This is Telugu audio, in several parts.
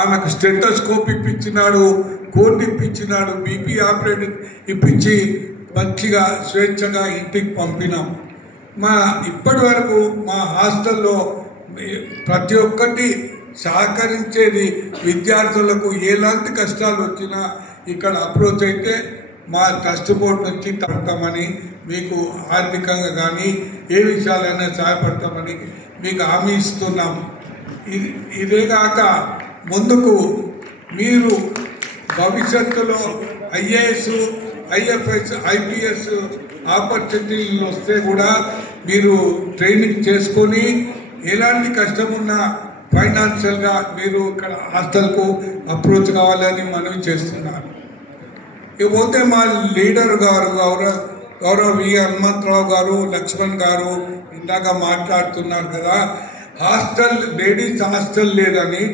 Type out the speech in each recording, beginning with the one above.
ఆమెకు స్టెటోస్కోప్ ఇప్పించినాడు, కోర్టు ఇప్పించినాడు, బీపీ ఆపరేటర్ ఇప్పించి మంచిగా స్వేచ్ఛగా ఇంటికి పంపినాం. ఇప్పటి వరకు మా హాస్టల్లో ప్రతి ఒక్కటి సహకరించేది. విద్యార్థులకు ఎలాంటి కష్టాలు వచ్చినా ఇక్కడ అప్రోచ్ అయితే మా ట్రస్ట్ బోర్డు నుంచి తడతామని, మీకు ఆర్థికంగా కానీ ఏ విషయాలైనా సహాయపడతామని మీకు హామీ ఇస్తున్నాం. ఇదేగాక ముందుకు మీరు భవిష్యత్తులో ఐఏఎస్, ఐఎఫ్ఎస్, ఐపీఎస్ ఆపర్చునిటీలు వస్తే కూడా మీరు ట్రైనింగ్ చేసుకొని ఎలాంటి కష్టం ఉన్నా ఫైనాన్షియల్గా మీరు ఇక్కడ హాస్టల్కు అప్రోచ్ కావాలని మనవి చేస్తున్నారు. ఇకపోతే మా లీడర్ గారు గౌరవ వి హనుమంతరావు గారు, లక్ష్మణ్ గారు ఇందాక మాట్లాడుతున్నారు కదా, హాస్టల్ లేడీస్ హాస్టల్ లేదని.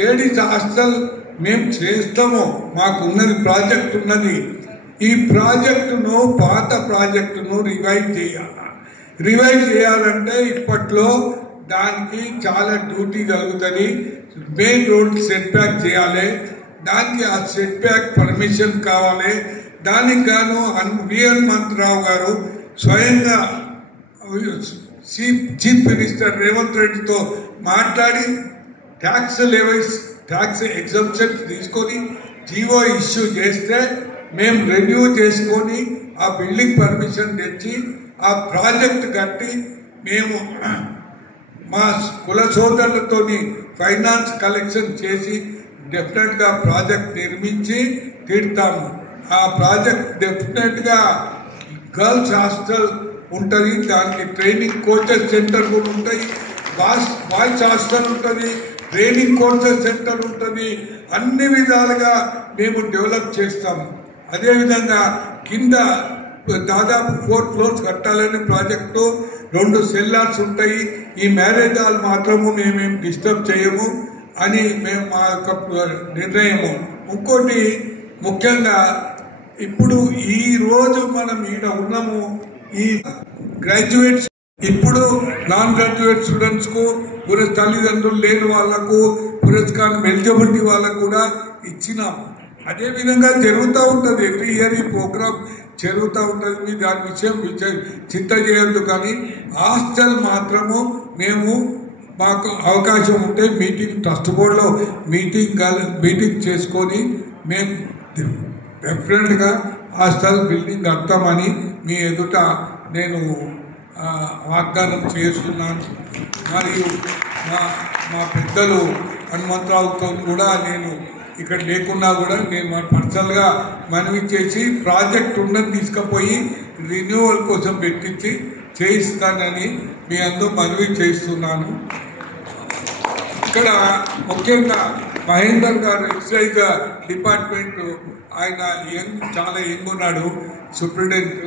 లేడీస్ హాస్టల్ మేము చేస్తాము, మాకున్నది ప్రాజెక్ట్ ఉన్నది. ఈ ప్రాజెక్టును, పాత ప్రాజెక్టును రివైవ్ చేయాలంటే ఇప్పట్లో దానికి చాలా డ్యూటీ జరుగుతుంది. మెయిన్ రోడ్ సెట్ బ్యాక్ చేయాలి, దానికి ఆ సెట్ బ్యాక్ పర్మిషన్ కావాలి. దానికి గాను వి హనుమంతరావు గారు స్వయంగా చీఫ్ మినిస్టర్ రేవంత్ రెడ్డితో మాట్లాడి ట్యాక్స్ ఎగ్జంప్షన్స్ తీసుకొని జీవో ఇష్యూ చేస్తే మేము రెన్యూ చేసుకొని ఆ బిల్డింగ్ పర్మిషన్ తెచ్చి ఆ ప్రాజెక్ట్ కట్టి మేము మా కుల సోదరులతోని ఫైనాన్స్ కలెక్షన్ చేసి డెఫినెట్గా ప్రాజెక్ట్ నిర్మించి తీరుతాము. ఆ ప్రాజెక్ట్ డెఫినెట్గా గర్ల్స్ హాస్టల్ ఉంటుంది, దానికి ట్రైనింగ్ కోచెస్ సెంటర్ కూడా ఉంటాయి, బాయ్స్ హాస్టల్ ఉంటుంది, ట్రైనింగ్ కోచెస్ సెంటర్ ఉంటుంది. అన్ని విధాలుగా మేము డెవలప్ చేస్తాము. అదేవిధంగా కింద దాదాపు 4 floors కట్టాలనే ప్రాజెక్టు, 2 సెల్లార్స్ ఉంటాయి. ఈ మ్యారేజ్ హాల్ మాత్రము మేమేం డిస్టర్బ్ చేయము అని మేము మా యొక్క నిర్ణయము. ఇంకోటి ముఖ్యంగా ఇప్పుడు ఈ రోజు మనం ఈడ ఉన్నాము, ఈ గ్రాడ్యుయేట్స్ ఇప్పుడు నాన్ గ్రాడ్యుయేట్ స్టూడెంట్స్కు తల్లిదండ్రులు లేని వాళ్లకు పురస్కారం ఎలిజిబిలిటీ వాళ్ళకు కూడా ఇచ్చినాము. అదేవిధంగా జరుగుతూ ఉంటుంది, ఎవ్రీ ఇయర్ ఈ ప్రోగ్రామ్ జరుగుతూ ఉంటుంది. మీ దాని విషయం చింత చేయొద్దు. కానీ హాస్టల్ మాత్రము మేము మాకు అవకాశం ఉంటే ట్రస్ట్ బోర్డులో మీటింగ్ చేసుకొని మేము డెఫినెట్గా హాస్టల్ బిల్డింగ్ కడతామని మీ ఎదుట నేను వాగ్దానం చేస్తున్నాను. మరియు మా పెద్దలు హనుమంతరావుతో కూడా నేను ఇక్కడ లేకున్నా కూడా నేను పర్సనల్గా మనవి చేసి ప్రాజెక్ట్ ఉన్నది తీసుకుపోయి రిన్యూవల్ కోసం పెట్టించి చేయిస్తానని మీ అందరూ మనవి చేస్తున్నాను. ఇక్కడ ముఖ్యంగా మహేందర్ గారు ఎక్సైజ్ డిపార్ట్మెంట్, ఆయన చాలా యంగ్ ఉన్నాడు, సూపరింటెండెంట్,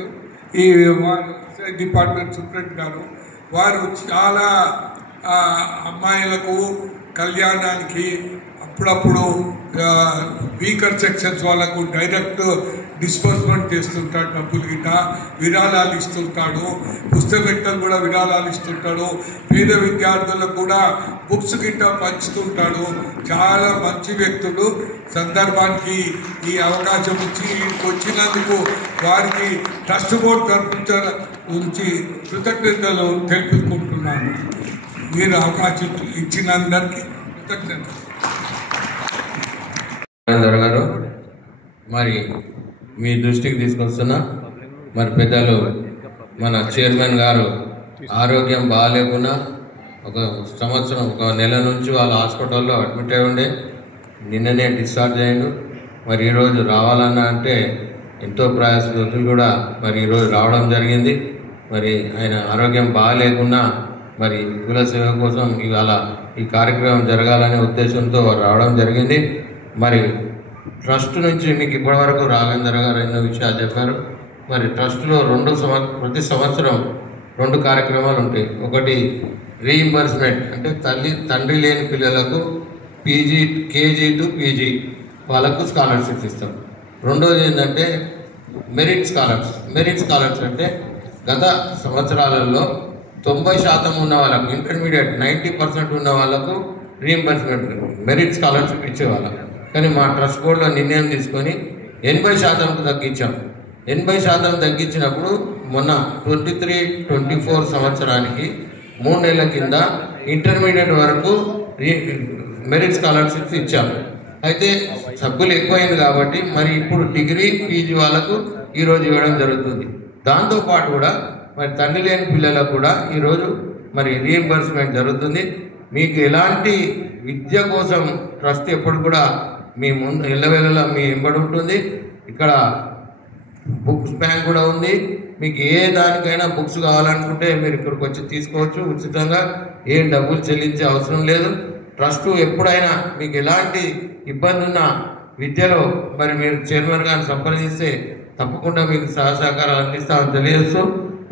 ఈ ఎక్సైజ్ డిపార్ట్మెంట్ సూపరింటెండెంట్ గారు. వారు చాలా అమ్మాయిలకు కళ్యాణానికి అప్పుడప్పుడు వీకర్ సెక్షన్స్ వాళ్ళకు డైరెక్ట్ డిస్బర్స్మెంట్ చేస్తుంటాడు, డబ్బులు గిట్ట విరాళాలు ఇస్తుంటాడు, పుస్తకం కూడా విరాళాలు ఇస్తుంటాడు, పేద విద్యార్థులకు కూడా బుక్స్ గిట్ట పంచుతుంటాడు. చాలా మంచి వ్యక్తుడు. సందర్భానికి ఈ అవకాశం ఇచ్చి వచ్చినందుకు వారికి ట్రస్ట్ బోర్డు తరఫు నుంచి కృతజ్ఞతలు తెలుపుకుంటున్నాను. మీరు అవకాశం ఇచ్చినందరికీ కృతజ్ఞతలు. గారు మరి మీ దృష్టికి తీసుకొస్తున్నా, మరి పెద్దలు మన చైర్మన్ గారు ఆరోగ్యం బాగాలేకున్నా ఒక నెల నుంచి వాళ్ళ హాస్పిటల్లో అడ్మిట్ అయి ఉండే, నిన్ననే డిశ్చార్జ్ అయ్యాడు. మరి ఈరోజు రావాలన్నా అంటే ఎంతో ప్రయాసలు కూడా మరి ఈరోజు రావడం జరిగింది. మరి ఆయన ఆరోగ్యం బాగాలేకున్నా మరి కుల సేవ కోసం ఇవాళ ఈ కార్యక్రమం జరగాలనే ఉద్దేశంతో రావడం జరిగింది. మరి ట్రస్ట్ నుంచి మీకు ఇప్పటివరకు రాఘవేంద్ర గారు ఎన్నో విషయాలు చెప్పారు. మరి ట్రస్ట్లో ప్రతి సంవత్సరం 2 కార్యక్రమాలు ఉంటాయి. ఒకటి రీఇంబర్స్మెంట్, అంటే తండ్రి లేని పిల్లలకు కేజీ టు పీజీ వాళ్ళకు స్కాలర్షిప్స్ ఇస్తాం. రెండోది ఏంటంటే మెరిట్ స్కాలర్స్ అంటే గత సంవత్సరాలలో 90% ఉన్న వాళ్ళకు, ఇంటర్మీడియట్ 90% ఉన్న వాళ్ళకు రీఎంబర్స్మెంట్ మెరిట్ స్కాలర్షిప్ ఇచ్చేవాళ్ళం. కానీ మా ట్రస్ట్ బోర్డులో నిర్ణయం తీసుకొని 80%కు తగ్గించాం. 80% తగ్గించినప్పుడు మొన్న 23-24 సంవత్సరానికి 3 నెలల కింద ఇంటర్మీడియట్ వరకు మెరిట్ స్కాలర్షిప్స్ ఇచ్చాము. అయితే సభ్యులు ఎక్కువైంది కాబట్టి మరి ఇప్పుడు డిగ్రీ పీజీ వాళ్ళకు ఈరోజు ఇవ్వడం జరుగుతుంది. దాంతోపాటు కూడా మరి తండ్రి లేని పిల్లలకు కూడా ఈరోజు మరి రీఎంబర్స్మెంట్ జరుగుతుంది. మీకు ఎలాంటి విద్య కోసం ట్రస్ట్ ఎప్పుడు కూడా మీ ముందు ఎల్లవేళలా మీ వెంబడి ఉంటుంది. ఇక్కడ బుక్స్ బ్యాంక్ కూడా ఉంది. మీకు ఏ దానికైనా బుక్స్ కావాలనుకుంటే మీరు ఇక్కడికి వచ్చి తీసుకోవచ్చు ఉచితంగా, ఏం డబ్బులు చెల్లించే అవసరం లేదు. ట్రస్ట్ ఎప్పుడైనా మీకు ఎలాంటి ఇబ్బంది ఉన్నా విద్యలో మరి మీరు చైర్మన్ గారిని సంప్రదిస్తే తప్పకుండా మీకు సహకారాలు అందిస్తామని తెలియజేస్తూ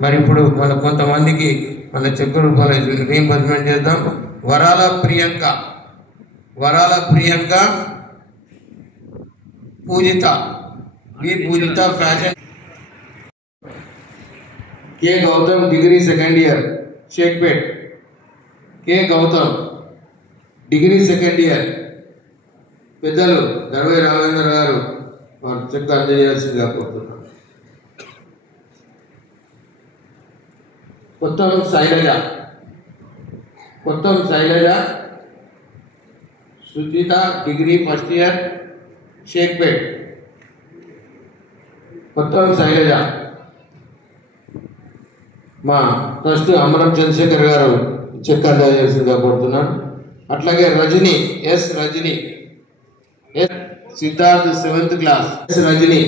మరి ఇప్పుడు మన కొంతమందికి మన చెక్ రూపాయలు రీఎంబర్స్మెంట్ చేద్దాం. వరాల ప్రియాంక పూజిత ఫ్యాషన్. K Gautam degree second year Shaikpet. K Gautam degree second year. పెద్దలు దర్వై రాఘవేంద్ర గారు వారు చెక్ అందజేయాల్సిందిగా కోరుతున్నాను. Kottam Shailaja Sujitha degree first year Shaikpet. Kottam Shailaja మా ట్రస్ట్ అమరం చంద్రశేఖర్ గారు చెక్ అందజేయాల్సిందిగా కోరుతున్నాను. అట్లాగే రజని సిద్ధార్థ్ 7th క్లాస్. రజని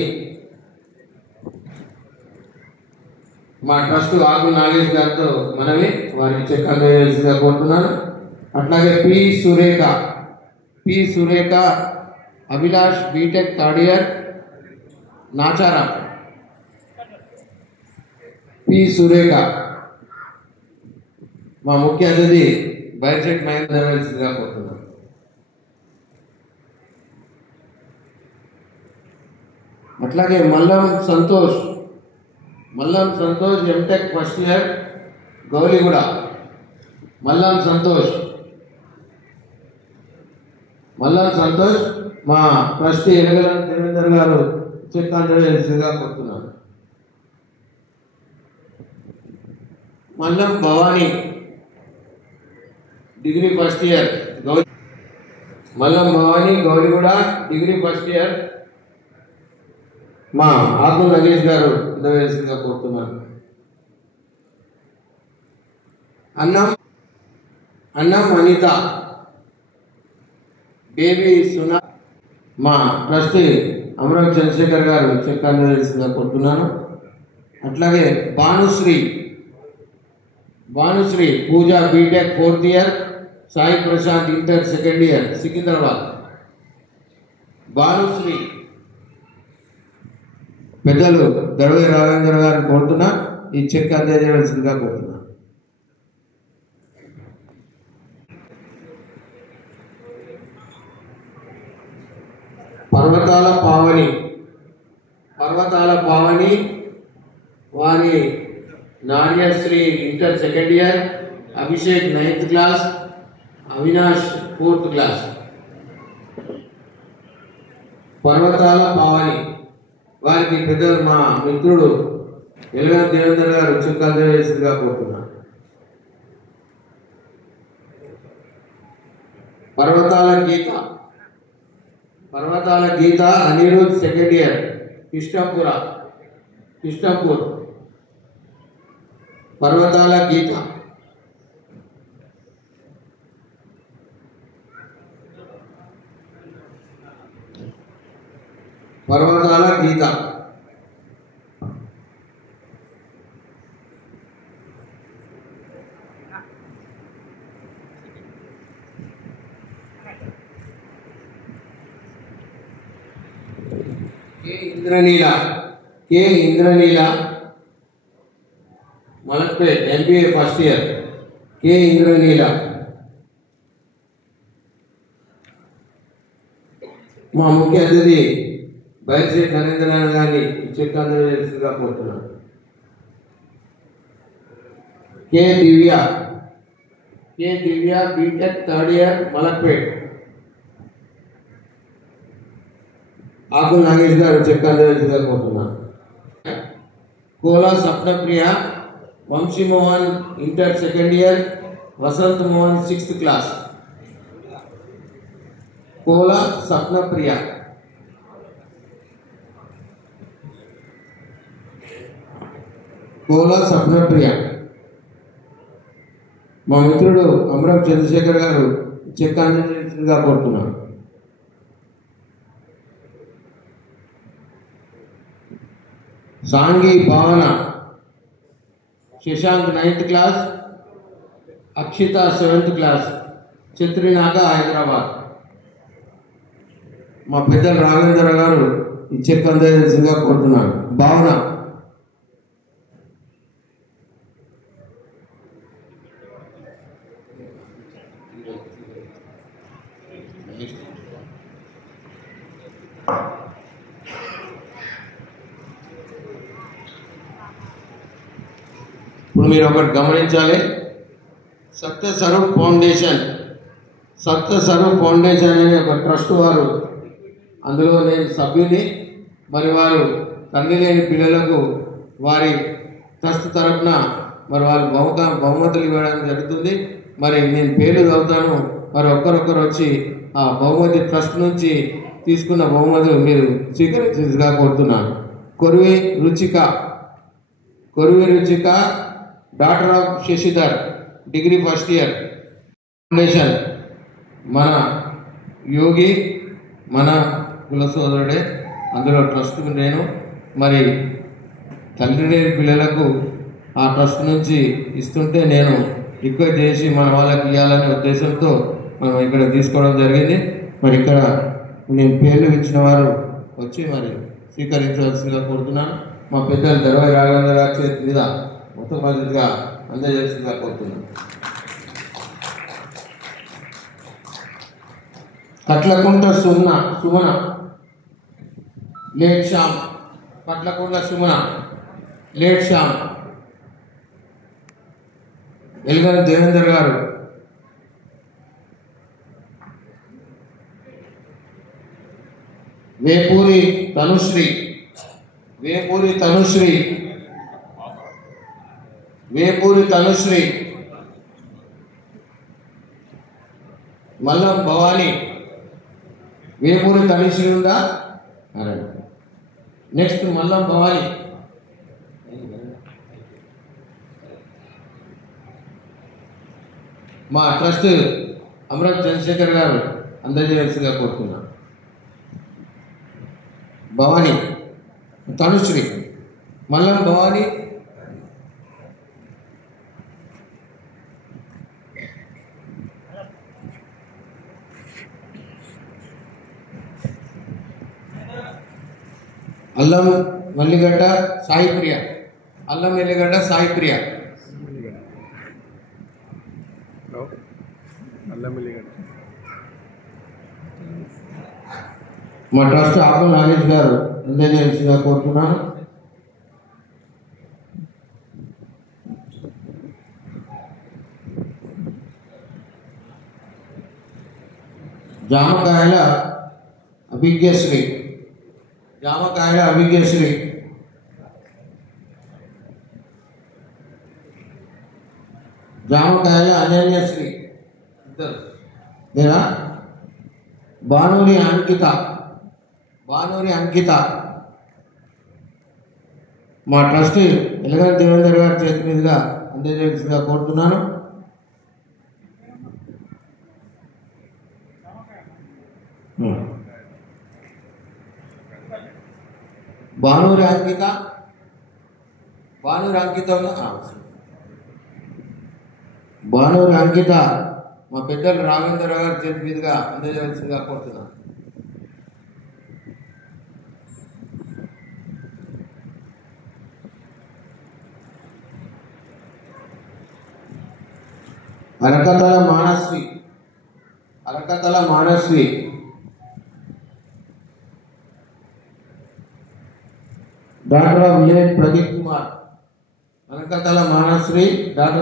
మా ట్రస్ట్ ఆకు నాగేష్ గారితో మనవి వారికి చెక్ అందజేయాల్సిందిగా కోరుతున్నాను. అట్లాగే P Surekha Abhilash B Tech third year Nacharam. P Surekha మా ముఖ్య అతిథి బైర్చెట్ మహేంద్రగా కోరుతున్నాను. అట్లాగే Mallam Santosh M Tech first year Gowliguda. Mallam Santosh మా ట్రస్టీ ఎరగల దేవేందర్ గారు చెక్ అందజేయాల్సిందిగా కోరుతున్నాను. Mallam Bhavani degree first year Gowliguda degree first year మా ఆకు నగేష్ గారు అందజేయాల్సిందిగా కోరుతున్నాను. అన్నం అనిత బేబీ సునా మా ట్రస్టీ అమరం చంద్రశేఖర్ గారు చెక్ అందజేయాల్సిందిగా కోరుతున్నాను. అట్లాగే Bhanushri Puja B Tech 4th year Sai Prashant inter second year Secunderabad. Bhanushri పెద్దలు దర్వై రాఘవేంద్ర గారిని కోరుతున్నా ఈ చెక్ అందజేయవలసిందిగా కోరుతున్నా. పర్వతాల పావని వారి Naryashri inter second year, Abhishek 9th class, Avinash 4th class. Parvathala Pavani వారికి పెద్దలు మా మిత్రుడు ఎల్గా దేవేంద్ర గారు చెక్ అందజేసిందిగా కోరుతున్నారు. Parvathala Geetha Anirudh second year Kishtampur. Parvathala Geetha K Indraneela Malakpet MBA first year. K Indraneela మా ముఖ్య అతిథి బైర్చెట్ నరేంద్ర గారిని చెక్ అందజేయాల్సిందిగా కోరుతున్నాను. K Divya K Divya B Tech third year Malakpet. Akula Nagesh garu check అందజేసిగా కోరుతున్నాను. Kola Swapnapriya, Vamshi Mohan inter second year, Vasanth Mohan 6th class. Kola Swapnapriya. Kola Swapnapriya. మా మిత్రుడు అమరం చంద్రశేఖర్ గారు చెక్ అందజేసిగా కోరుతున్నాను. Sangi Bhavana, Shashank 9th class, Akshitha 7th class, Chitrinaka Hyderabad. మా పెద్దలు రాఘవేంద్ర గారు ఈ చెక్ అందజేసిగా కోరుతున్నాను. భావన. ఇప్పుడు మీరు ఒకటి గమనించాలి. సప్త స్వరూప్ ఫౌండేషన్ అనే ఒక ట్రస్ట్ వారు, అందులో నేను సభ్యుని. మరి వారు తండ్రి లేని పిల్లలకు వారి ట్రస్ట్ తరఫున మరి వారు బహుమతులు ఇవ్వడం జరుగుతుంది. మరి నేను పేర్లు చదువుతాను, మరి ఒక్కరొక్కరు వచ్చి ఆ బహుమతి ట్రస్ట్ నుంచి తీసుకున్న బహుమతులు మీరు స్వీకరించగా కోరుతున్నాను. Korivi Ruchika, daughter of Shashidhar, degree first year. Foundation మన యోగి, మన కుల సోదరుడే, అందులో ట్రస్ట్ నేను. మరి తండ్రి లేని పిల్లలకు ఆ ట్రస్ట్ నుంచి ఇస్తుంటే నేను రిక్వెస్ట్ చేసి మన వాళ్ళకి ఇవ్వాలనే ఉద్దేశంతో మనం ఇక్కడ తీసుకోవడం జరిగింది. మరి ఇక్కడ నేను పేర్లు ఇచ్చిన వారు వచ్చి మరి స్వీకరించవలసిందిగా కోరుతున్నాను. మా పెద్దలు దర్వాయి రాఘవేంద్ర గారి చేతి మీద మొట్టమొదటిగా అందజేసిందిగా కోరుతున్నాను. కట్లకుంట సుమన, లేట్ శ్యామ్. కట్లకుంట సుమన, లేట్ శ్యామ్. ఎల్గర్ దేవేందర్ గారు. వేపూరి తనుశ్రీ, మల్లం భవానీ. వేపూరి తనుశ్రీ ఉందా? నెక్స్ట్ మల్లం భవానీ. మా ట్రస్ట్ అమరం చంద్రశేఖర్ గారు అందజేయాల్సిందిగా కోరుతున్నాను. భవానీ తనుశ్రీ, మల్లం భవానీ. అల్లం మల్లిగడ్డ సాయిప్రియ. మా ట్రస్ట్ ఆకుల నాగేష్ గారు అందజేయాల్సిందిగా కోరుతున్నాను. జామకాయల అభిజ్ఞశ్రీ, జామకాయల అనన్యశ్రీ ఇద్దరు లేదా. బానూరి అంకిత. మా ట్రస్ట్ ఎల్గర్ దేవేందర్ గారి చేతి మీదుగా అందజేయాల్సిందిగా కోరుతున్నాను. బానూరి అంకిత మా పెద్దలు రాఘవేంద్ర గారి చేతి మీదుగా అందజేయాల్సిందిగా కోరుతున్నాను. Arakatala Manashri, daughter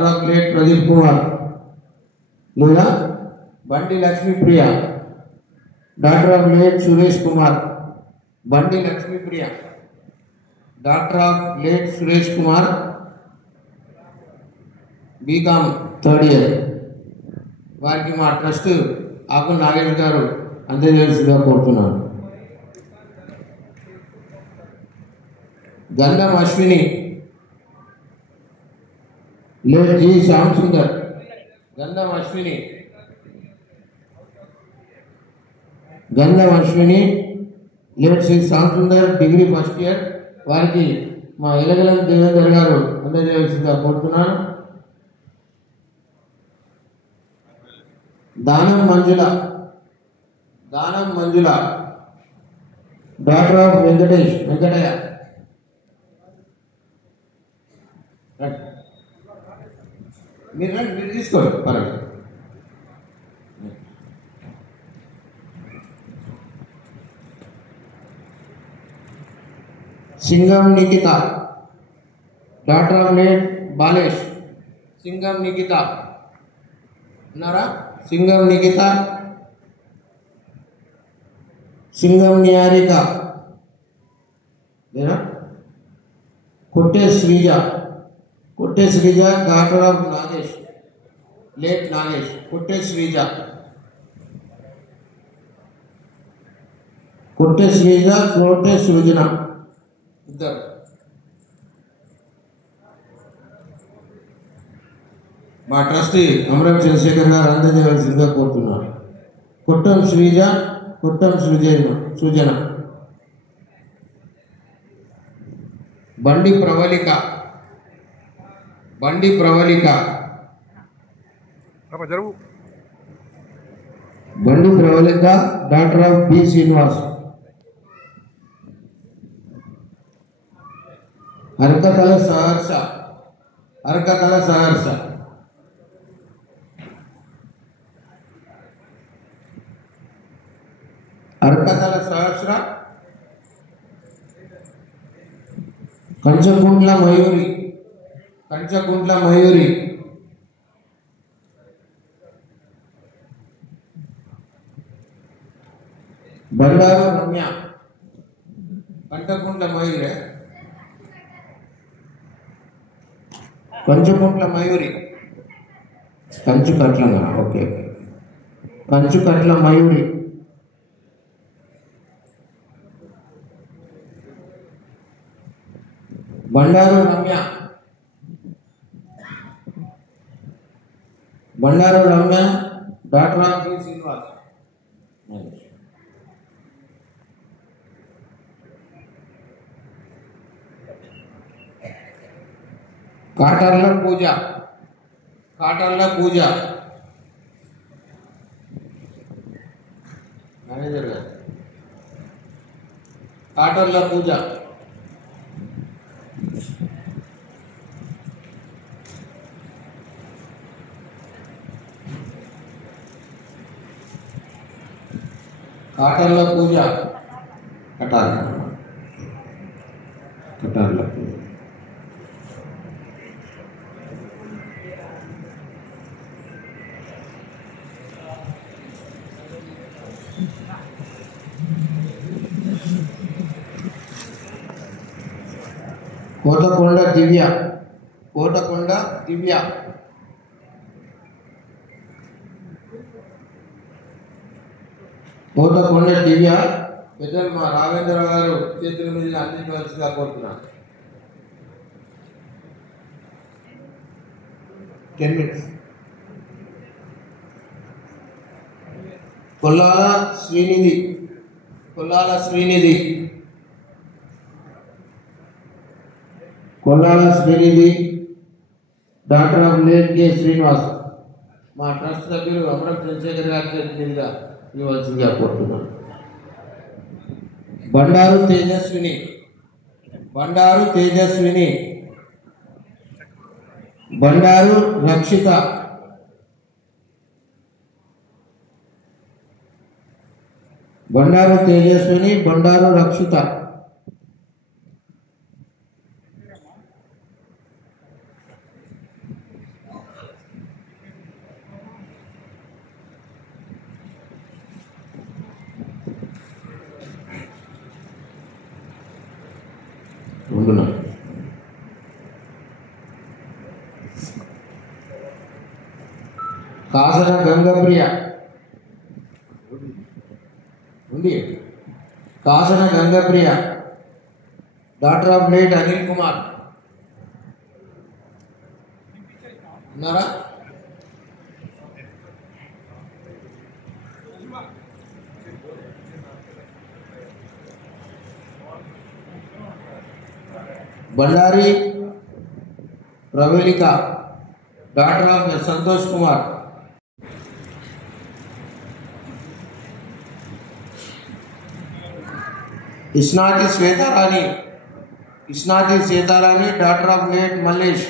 of late Pradeep Kumar. లేదా Bandi Lakshmipriya, daughter of late Suresh Kumar, Bandi Lakshmipriya, daughter of late Suresh Kumar, B Com third year. వారికి మా ట్రస్ట్ ఆకు నాగేష్ గారు అందజేయాల్సిందిగా కోరుతున్నాను. Gandham Ashwini, late G Shyam Sundar, Gandham Ashwini, Gandham Ashwini, late Shri Shyam Sundar, degree first year. వారికి మా ఎలగలం దేవేందర్ గారు అందజేయాల్సిందిగా కోరుతున్నాను. దానం మంజుల, దానం మంజుల, డాక్టర్ ఆఫ్ వెంకటయ్య. మీరు తీసుకోండి పర్వాలేదు. Singam Nikhita, daughter of late Balesh, Singam Nikhita ఉన్నారా? సింగం నిఖిత, సింగం నిహారిక లేరా? Kotte Sreeja, Kotte Sreeja, daughter of Nagesh, late Nagesh, Kotte Sreeja, Kotte Sreeja, కొట్టే సృజన ఇద్దరు. మా ట్రస్టీ అమరం చంద్రశేఖర్ గారు అందజేయవలసిందిగా కోరుతున్నారు. కొట్టం శ్రీజ, కొట్టం సృజన, బండి Pravalika, Bandi Pravalika, Bandi Pravalika, daughter of B Srinivas, Arakatala Saharsha, Arakatala Saharsha, Arakatala Sahasra, Kanchakuntla Mayuri, Kanchakuntla Mayuri, Bandaru Ramya, Kanchakuntla Mayuri, Kanchukuntla Mayuri, Kanchu కట్లంగా okay, Kanchu Katla Mayuri, Bandaru Ramya, Bandaru Ramya, daughter of B Srinivas, Katarla Puja, Katarla Puja, manager garu, Katarla Puja, Katarla పూజ, కటార్ల పూజ, కోటకొండ దివ్య, కోటకొండ దివ్య, కోటకొండ దివ్య. పెద్దలు మా రాఘవేంద్ర గారు చేతుల మీద అందించవలసిగా కోరుతున్నాను. 10 minutes. Kollala Srinidhi, Kollala Srinidhi, Kollala Srinidhi, daughter of late K Srinivas. మా ట్రస్ట్ సభ్యులు అమరం చంద్రశేఖర్ గారి చేతి మీదుగా ఇవ్వాల్సిందిగా కోరుతున్నాను. బండారు తేజస్విని, బండారు తేజస్విని, బండారు రక్షిత, బండారు తేజస్విని, బండారు రక్షిత, కాసన గంగప్రియ ఉంది. Kasana Gangapriya, daughter of late Anil Kumar ఉన్నారా? Bandari Pravalika, daughter of Santosh Kumar. Isnathi Shwetharani, Isnathi Shwetharani, daughter of late Mallesh.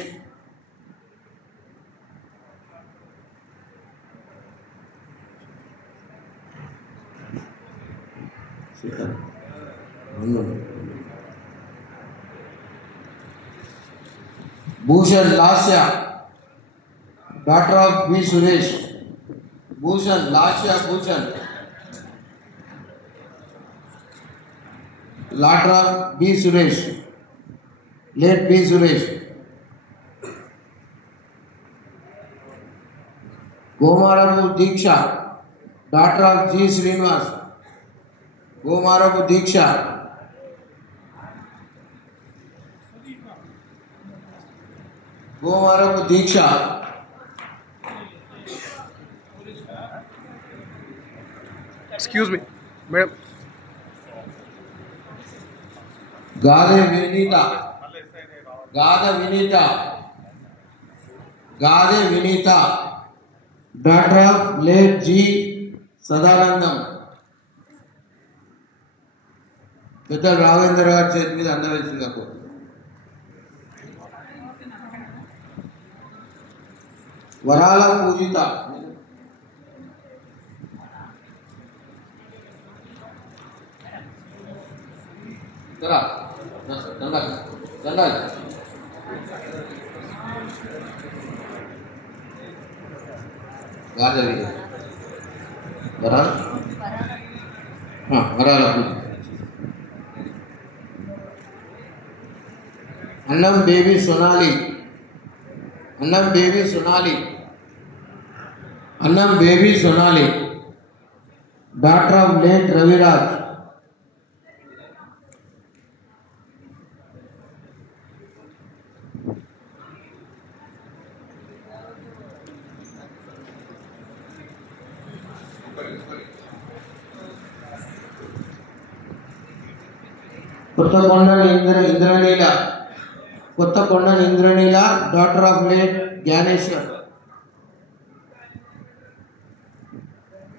Bhushan Lasya, daughter of B Suresh. Bhushan Lasya, Bhushan daughter of B Suresh, late B Suresh. Gomarapu Deeksha, daughter of G Srinivas. Gomarapu Deeksha. Gomarapu Deeksha. Excuse me, madam. Gade Vineetha, Gade Vineetha, Gade Vineetha, daughter of late G Sadanandam. పెద్ద రాఘవేంద్ర గారి చేతి మీద అందవలసింది అప్పుడు. వరాల పూజిత, వరాల పూజిత. అన్నం baby Sonali, Annam baby Sonali, Annam baby Sonali, daughter of late Raviraj. Kothakonda Indraneela, Kothakonda Indraneela, daughter of late Gnaneshwar.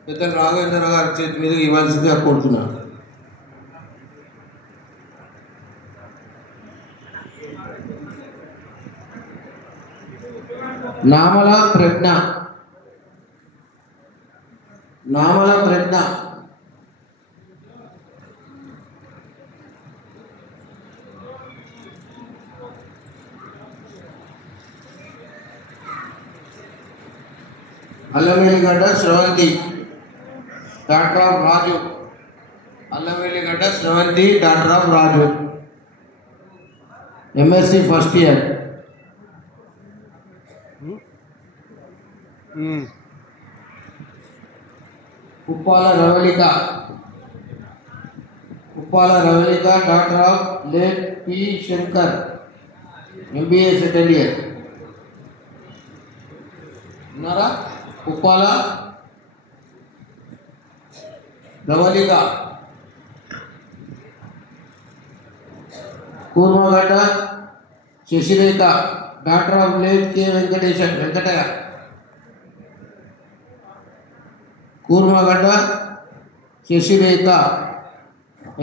పెద్ద రాఘవేంద్ర గారి చేతి మీద ఇవ్వాల్సిందిగా కోరుతున్నాను. Namala Pragna, Namala Pragna, Allaveligadda Sravanthi, daughter of Raju. Allaveligadda Sravanthi, daughter of Raju, MSc first year. Uppala Ravalika, Uppala Ravalika, daughter of late P Shankar, MBA second year. ఉన్నారా? Uppala Ravalika. Kurmagadda Sasirekha, daughter of late K Venkataiah. Kurmagadda Sasirekha,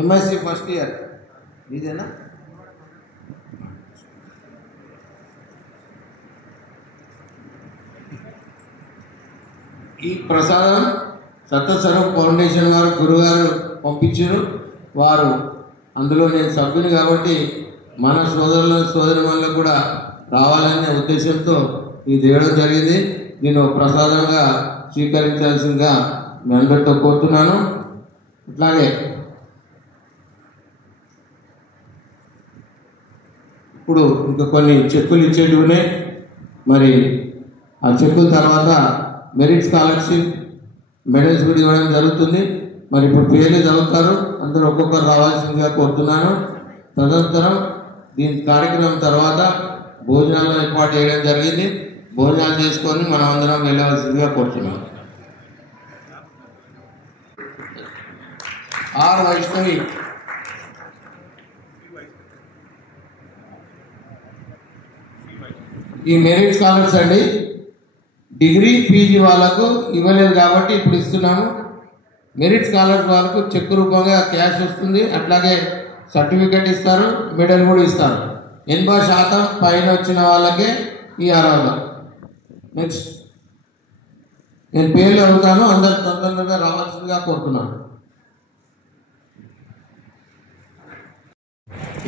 MSc first year. ఇదేనా? ఈ ప్రసాదం సత్యస్వరూప్ ఫౌండేషన్ వారు గురుగారు పంపించారు. వారు అందులో నేను సభ్యుని కాబట్టి మన సోదరులకు కూడా రావాలనే ఉద్దేశంతో ఇది తేవడం జరిగింది. నేను ప్రసాదంగా స్వీకరించాల్సిందిగా మీ అందరితో కోరుతున్నాను. అట్లాగే ఇప్పుడు ఇంకా కొన్ని చెక్కులు ఇచ్చేటివి ఉన్నాయి. మరి ఆ చెక్కుల తర్వాత మెరిట్ స్కాలర్షిప్ మెడల్స్ కూడా ఇవ్వడం జరుగుతుంది. మరి ఇప్పుడు పేర్లు చదువుతారు, అందరూ ఒక్కొక్కరు రావాల్సిందిగా కోరుతున్నాను. తదనంతరం దీని కార్యక్రమం తర్వాత భోజనాలు ఏర్పాటు చేయడం జరిగింది. భోజనాలు చేసుకొని మనం అందరం వెళ్ళవలసిందిగా కోరుతున్నాం. ఆర్ వైష్ణవి ఈ మెరిట్ స్కాలర్స్ అండి, డిగ్రీ పీజీ వాళ్ళకు ఇవ్వలేదు కాబట్టి ఇప్పుడు ఇస్తున్నాము. మెరిట్ స్కాలర్స్ వాళ్ళకు చెక్ రూపంగా క్యాష్ వస్తుంది, అట్లాగే సర్టిఫికెట్ ఇస్తారు, మెడల్ కూడా ఇస్తారు. 80% పైన వచ్చిన వాళ్ళకే ఈ అర్హత. నెక్స్ట్ నేను పేర్లు అడుగుతాను, అందరు తొందరగా రావాల్సిందిగా కోరుతున్నాను.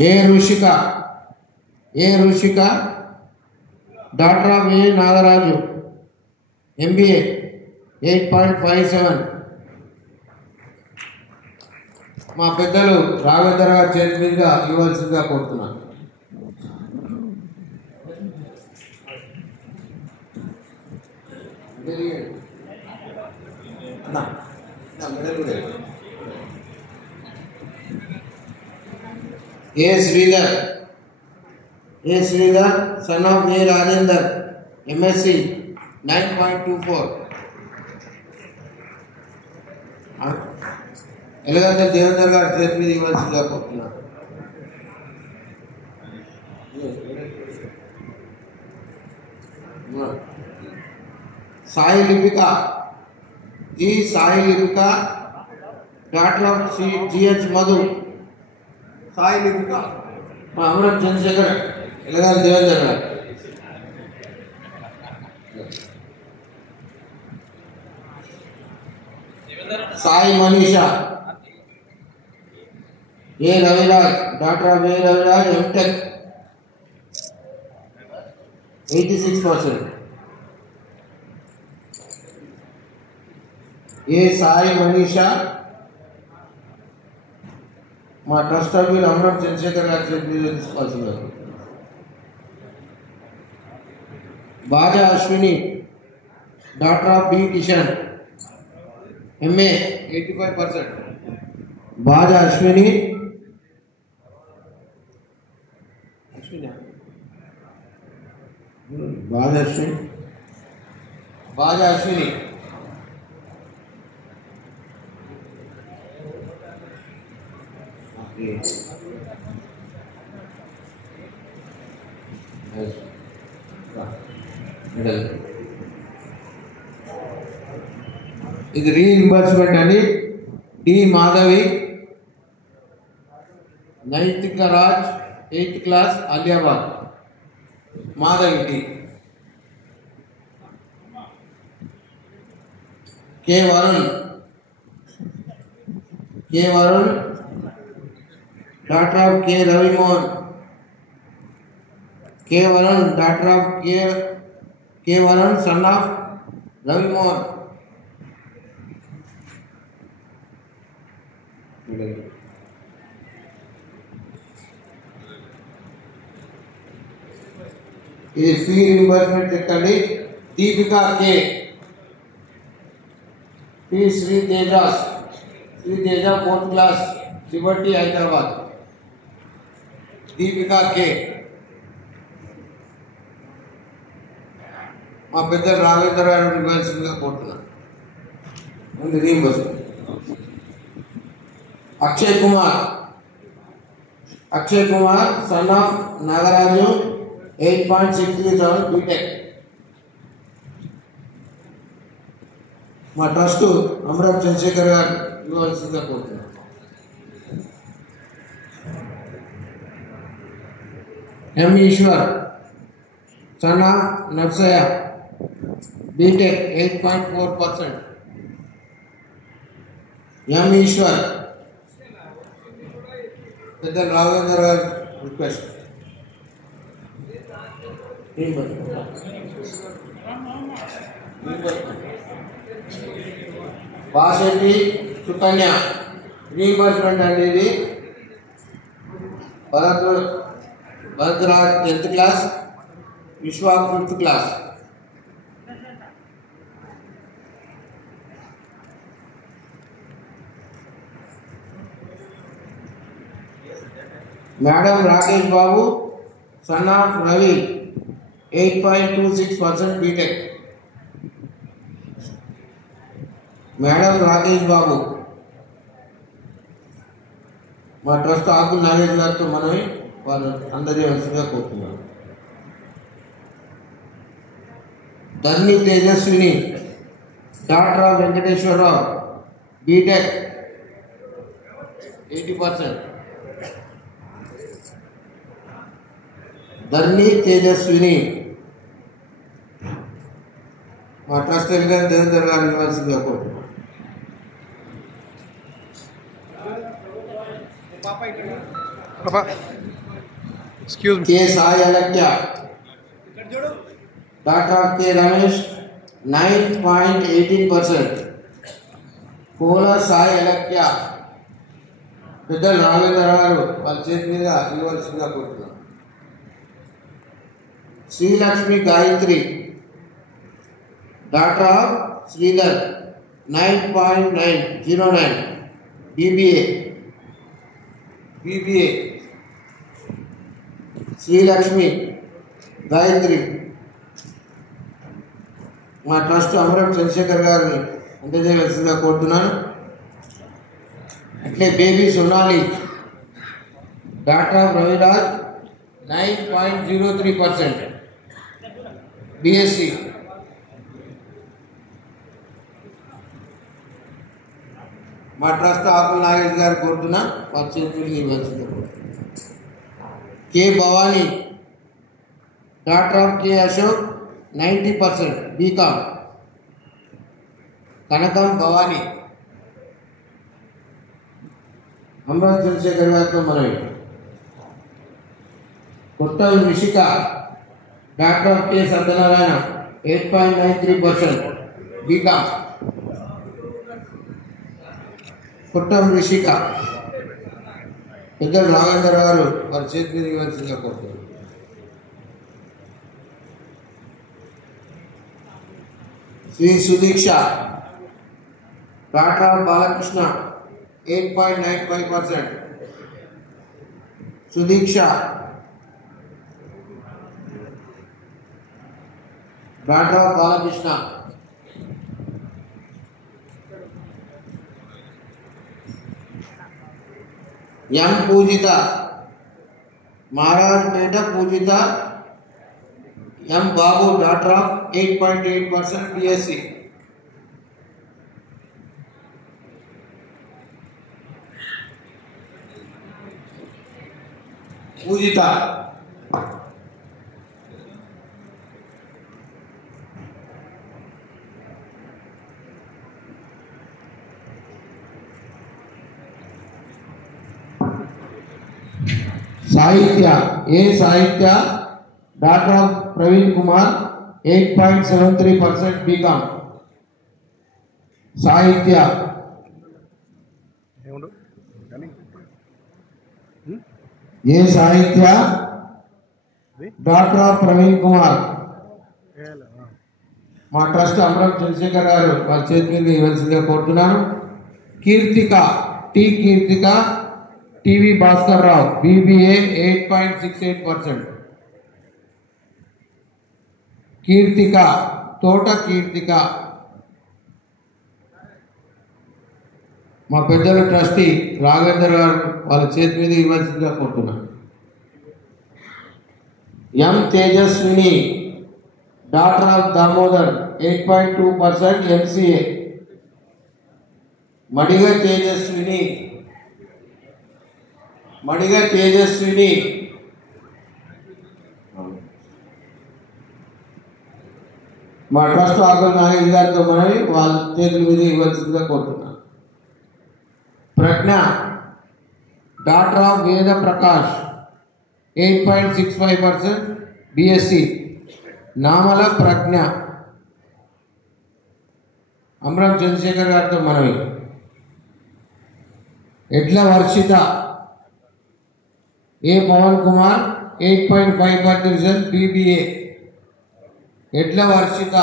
A Rushika daughter of A Nagaraju MBA 8.57. మా పెద్దలు రాఘవేంద్ర గారి చేతి మీదుగా ఇవ్వాల్సిందిగా కోరుతున్నాను. A Sridhar son of A Rajender MSc 9.24. ఎలాగంటే దేవేందర్ గారి చేతి మీద ఇవ్వాల్సిందిగా కోరుతున్నాను. Sai Lipika daughter of GH Madhu. Sai Lipika మా అమరం చంద్రశేఖర్ ఎలాగ Devender garu. Sai Manisha A Raviraj daughter of A Raviraj MTech 86%. A Sai Manisha మా ట్రస్ట్ సభ్యులు అమరం చంద్రశేఖర్ గారి తీసుకోవాల్సింది. Baja Ashwini daughter of B Kishan MA 85%. బాజా అశ్విని ఇది రీఇంబర్స్మెంట్ అండి. D Madhavi Naitik Raj 8th class Aliabad. Madhavi D. K Varun daughter of K Ravimohan. K Varun daughter of K Varun son of Ravimohan. ఇది ఫీ రీయింబర్స్మెంట్ చెక్కండి. Deepika K Sriteja 4th class Liberty Hyderabad. Deepika K మా పెద్ద రాఘవేంద్ర గారు ఇవ్వాల్సిందిగా కోరుతున్నాను. Reimbursement. Akshay Kumar son of Nagaraju 8.63 B Tech. మా ట్రస్ట్ అమరం చంద్రశేఖర్ గారు ఇవ్వాల్సిందిగా కోరుతున్నాను. M Eshwar son of Narsaiah B Tech 8.4%. M Eshwar పెద్ద రాఘవేంద్ర గారు రిక్వెస్ట్. వాసంతి సుకన్య రీయింబర్స్మెంట్ అండి. ఇది భరద్రాజ్ 10th class, Vishwa 5th class. Madam Rakesh Babu son of Ravi 8.26% B Tech. Madam Rakesh Babu మా ట్రస్ట్ ఆకుల నాగేష్ గారితో మనమే వారు అందజేయవలసిందిగా కోరుతున్నాను. Dharni Tejaswini daughter of Venkateswararao B Tech 80%. Dharni Tejaswini మా ట్రస్ట్ గారు దేవేందర్ గారు ఇవ్వాల్సిందిగా కోరుతున్నాను. Excuse me. K. Sai Alakya, Dr. K. Ramesh 9.18%. Kola Sai Alakya, పెద్దలు రాఘవేంద్ర గారు వాళ్ళ చేతి మీద ఇవ్వాల్సిందిగా కోరుతున్నాం. Srilakshmi Gayathri daughter of Sridhar 9.909 BBA Srilakshmi Gayathri మా ట్రస్ట్ అమరం చంద్రశేఖర్ గారిని అందజేయవలసిందిగా కోరుతున్నాను. అట్లే baby Sonali daughter of Raviraj 9.03% BSc. మా ట్రస్ట్ ఆకుల నాగేష్ గారు కోరుతున్నా వారి చేతులు ఇవ్వాల్సిందిగా కోరుతున్నాను. K Bhavani daughter of K Ashok 90% B Com. Kanakam Bhavani Amaravathi Chandrashekar గారితో మనవి. Kottam Vishika daughter of K Satyanarayana 8.93% B Com. Kottam Vishika పెద్దలు రాఘవేంద్ర గారు వారి చేతి మీద ఇవ్వాల్సిందిగా కోరుతున్నారు. Shri Sudiksha daughter of Balakrishna 8.95%. Sudiksha daughter of Balakrishna. M Pujitha Maharajpeta Pujitha M Babu daughter of 8.8% BSc. Pujitha Sahithya Sahithya daughter of Praveen Kumar 8.73% B Com. Sahithya Sahithya daughter of Praveen Kumar మా ట్రస్ట్ అమరం చంద్రశేఖర్ గారు వాళ్ళ చేతి మీద ఇవ్వాల్సిందిగా కోరుతున్నాను. Keerthika Keerthika TV Bhaskar Rao BBA 8.68%. కీర్తిక తోట కీర్తిక మా పెద్దల ట్రస్టీ రాఘవేంద్ర గారు వాళ్ళ చేతి మీద ఇవ్వాల్సిందిగా కోరుతున్నాను. M Tejaswini daughter of Damodar 8.2% MCA. Madiga Tejaswini మా ట్రస్ట్ ఆకుల నాగేష్ గారితో మనవి వాళ్ళ చేతుల మీద ఇవ్వాల్సిందిగా కోరుతున్నాను. ప్రజ్ఞ డాక్టర్ ఆఫ్ వేద ప్రకాష్ 8.65% BSc. నామల ప్రజ్ఞ అమరం చంద్రశేఖర్ గారితో మనవి. ఎడ్ల వర్షిత పవన్ కుమార్ 8.5% BBA. ఎడ్ల వర్షిత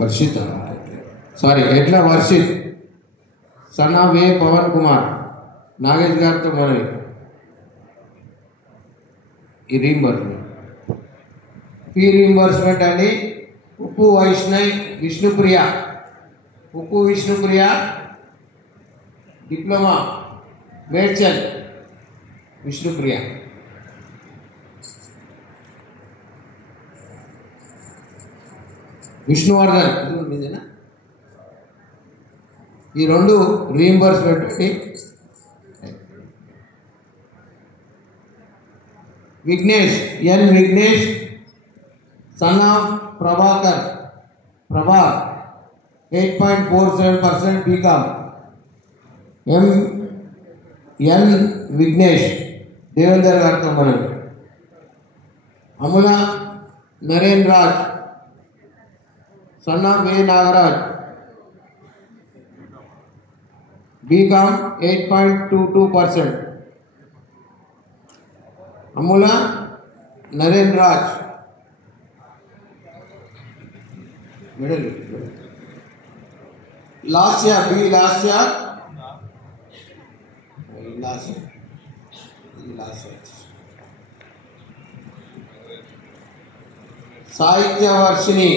వర్షిత సారీ ఎడ్ల వర్షిత్ సన్ ఆఫ్ ఏ పవన్ కుమార్ నాగేష్ గారితో మనవి ఈ రీంబర్స్మెంట్ ఫీ రీంబర్స్మెంట్ అండి. ఉప్పు వైష్ణవ్ విష్ణుప్రియ ఉప్పు విష్ణుప్రియ డిప్లొమా మేడ్చల్ విష్ణుప్రియ. విష్ణువర్ధన్ ఇదేనా ఈ రెండు రీయింబర్స్మెంట్ అండి. Vighnesh N Vighnesh son of Prabhakar Prabha 8.47% B Com. N Vighnesh Devender గారితో మనం. Amala Naren Raj son of A Nagaraj B Com 8.22%. Amala Naren Raj middle. Lasya B Lasya Sahithyavarshini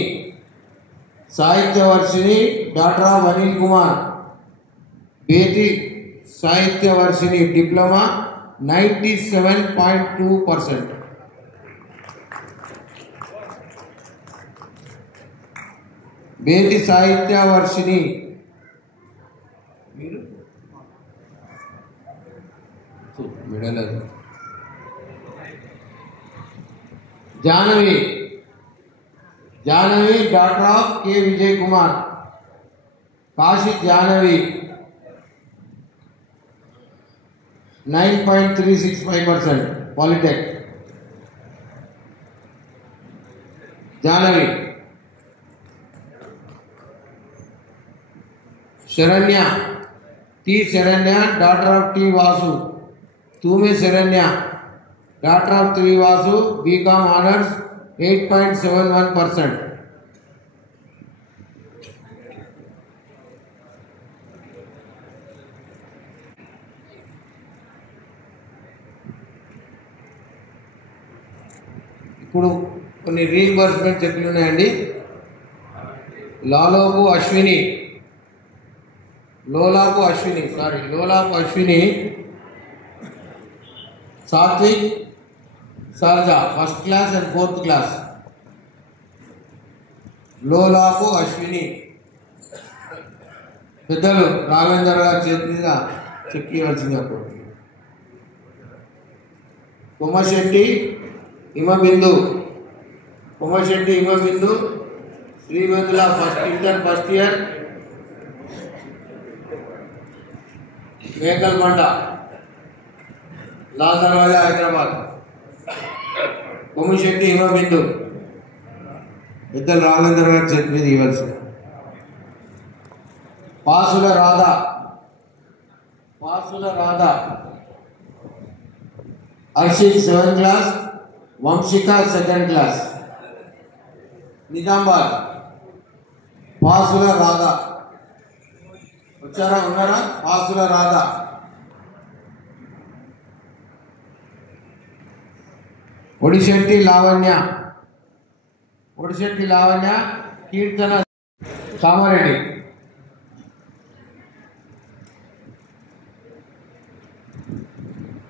daughter of Anil Kumar బేటి సాహిత్యవర్షిణి డిప్లొమా 97.2%. బేటి Sahithyavarshini Jahnavi daughter of K Vijay Kumar Kashi Jahnavi 9.365% polytech. Jahnavi. Saranya T Saranya daughter of T Vasu Thume Saranya daughter of T Vasu B Com honours 8.71%. ఇప్పుడు కొన్ని రీయింబర్స్మెంట్ చెక్లు ఉన్నాయండి. Lolapu Ashwini Satvik Saraja first class and fourth class. Lolapu Ashwini పెద్దలు రాఘవేందర్ గారి చేతి మీద చెక్ ఇవ్వాల్సింది. అప్పుడు కొమశెట్టి హిమబిందు శ్రీవేదుల ఫస్ట్ ఇయర్ మేకల్మండ లాల్ దర్వాజా హైదరాబాద్. కొమ్మిశెట్టి హిమబిందు పెద్దలు రాఘవేందర్ గారి చేతి మీద ఇవ్వాల్సింది. Pasula Radha Harshith 7th class Vamshika 2nd class. Nizamabad Pasula Radha ఉన్నారా? పాసుల రాధ. ఒడిశెట్టి లావణ్య కీర్తన కామారెడ్డి.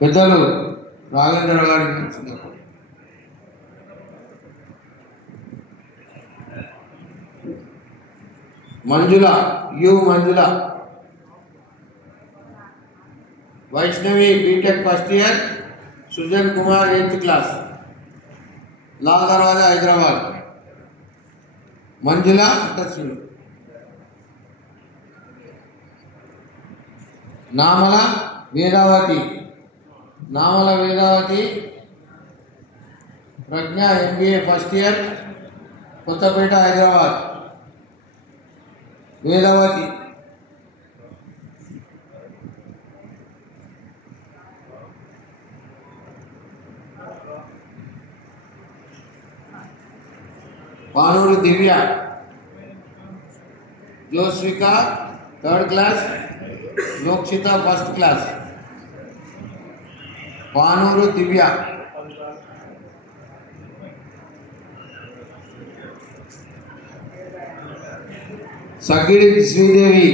పెద్దలు రాఘవేంద్ర గారి Manjula Vaishnavi B Tech first year Sujan Kumar 8th class Lal Darwaza Hyderabad. Manjula దర్శులు. Namala Vedavathi Pragna MBA first year Kothapeta Hyderabad. Vedavathi. Panuru Divya Josvika third class, Lokshitha first class, Panuru Divya, Sagidi Sridevi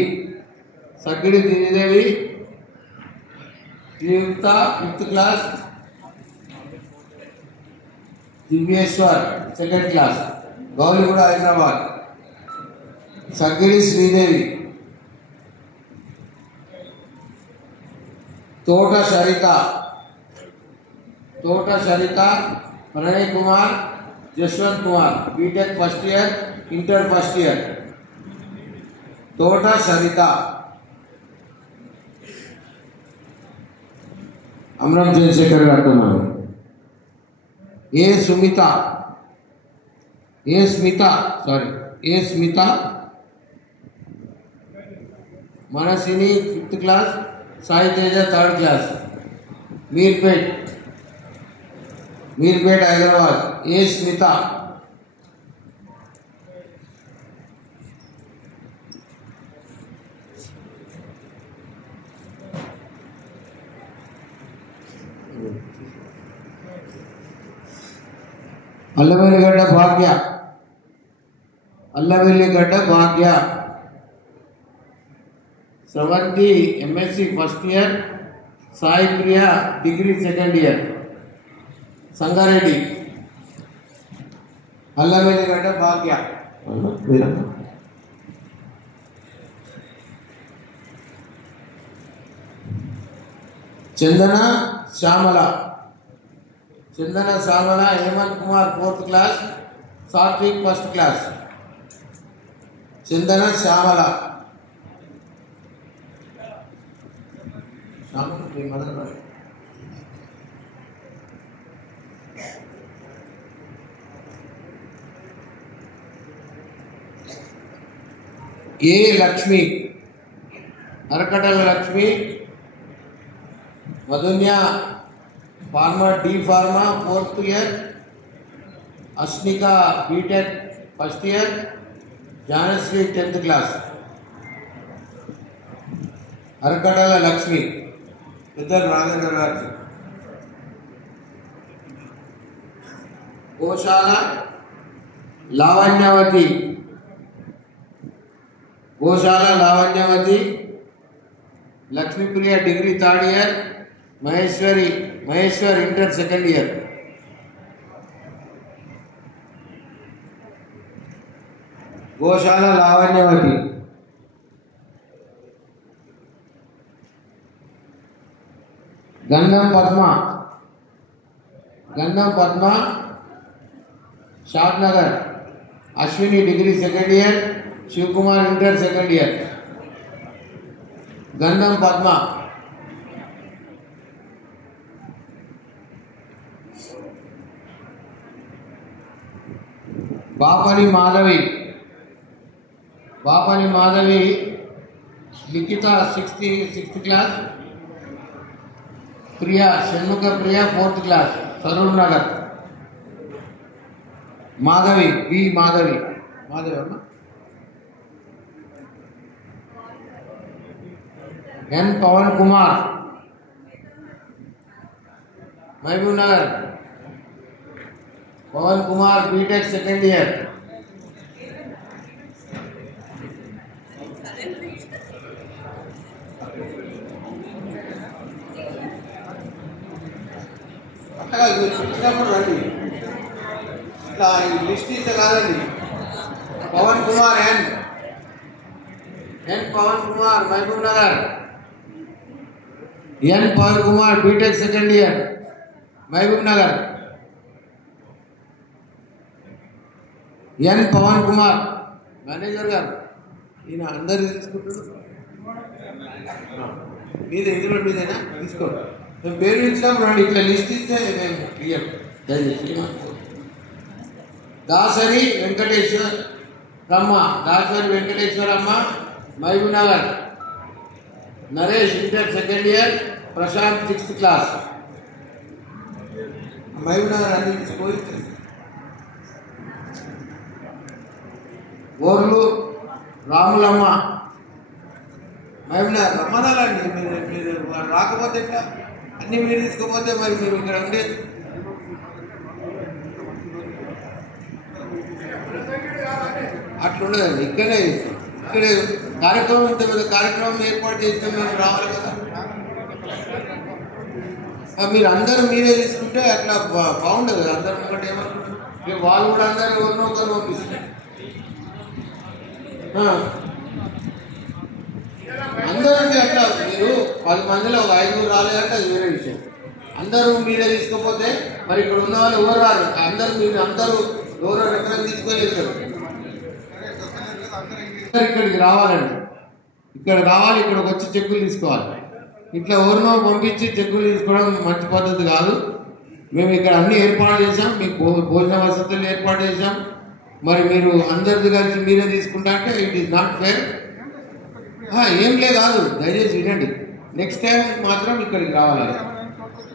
Sriyuktha fifth class, Divyeshwar second class, Gowliguda Hyderabad, Sagidi Sridevi, Tota Sharitha, Pranay Kumar, Jashwanth Kumar, B Tech first year, inter first year, Tota Saritha, Amaram Chandrashekar garu A Smitha Mansini fifth class, Sai Teja third class, Meerpet Hyderabad, A Smitha, Allaveligadda Bhagya, Sravanthi MSc first year, Sai Priya degree second year, Sangareddy, Allaveligadda Bhagya, Chandana Shyamala, Hemanth Kumar fourth class, Satvik first class, Chandana Shyamala, A Lakshmi, Arakatal Lakshmi, Madhunya pharma D pharma fourth year, Ashnika B Tech first year, Janashri 10th class, Arakatal Lakshmi, इधर Rajendra Raj, Goshala Lavanyavathi, Lakshmipriya degree third year, Maheshwar inter second year, Goshala Lavanyavathi, Gandham Padma Shadnagar, Ashwini degree second year, Shivkumar inter second year, Gandham Padma, Bapani Madhavi, Likhita sixth class, Shanmukh Priya fourth class, Saroor Nagar, Madhavi N Pavan Kumar, Mahbub Nagar, Pavan Kumar BTech second year, list कादी Pavan Kumar N Pavan Kumar Mahbub Nagar, N Pavan Kumar BTech second year, Mahbub Nagar, N Pavan Kumar manager गाరు ఈయన అందరు తీసుకుంటారు మీదేనా తీసుకో పేరు ఇచ్చినప్పుడు రండి ఇట్లా లిస్ట్ ఇస్తే నేను క్లియర్ దయచేసి దాసరి వెంకటేశ్వరమ్మ महबूब नगर, नरेश इंटर सेकंड ईयर, प्रशांत 6th क्लास, महबूब नगर अभी రాములమ్మ మేము రమ్మనాలండి. మీరు రాకపోతే ఎట్లా? అన్నీ మీరు తీసుకుపోతే మరి మీరు ఇక్కడ ఉండే అట్లుండదండి. ఇక్కడే కార్యక్రమం ఇంత పెద్ద కార్యక్రమం ఏర్పాటు చేస్తే మేము రావాలి కదా. మీరు అందరూ మీరే తీసుకుంటే అట్లా బాగుండదు కదా. అందరూ ఒకటి ఏమనుకుంటారు, వాళ్ళు కూడా అందరూ ఎవరినో ఒకరు పంపిస్తారు. అందరికీ అట్లా మీరు 10 మందిలో ఒక 5 రాలేదంటే అది వేరే విషయం. అందరూ మీరే తీసుకపోతే మరి ఇక్కడ ఉన్న వాళ్ళు ఎవరు రారు. అందరూ ఎవరో రెఫరెన్స్ తీసుకొని వెళ్తారు. ఇక్కడికి రావాలండి. ఇక్కడ రావాలి, ఇక్కడికి వచ్చి చెక్కులు తీసుకోవాలి. ఇట్లా ఎవరినో పంపించి చెక్కులు తీసుకోవడం మంచి పద్ధతి కాదు. మేము ఇక్కడ అన్ని ఏర్పాటు చేసాం, మీకు భోజన వసతులు ఏర్పాటు చేసాం. మరి మీరు అందరిది కలిసి మీరే తీసుకుంటా అంటే ఇట్ ఈస్ నాట్ ఫేర్. ఏం కాదు, దయచేసి వినండి. నెక్స్ట్ టైం మాత్రం ఇక్కడికి రావాలి.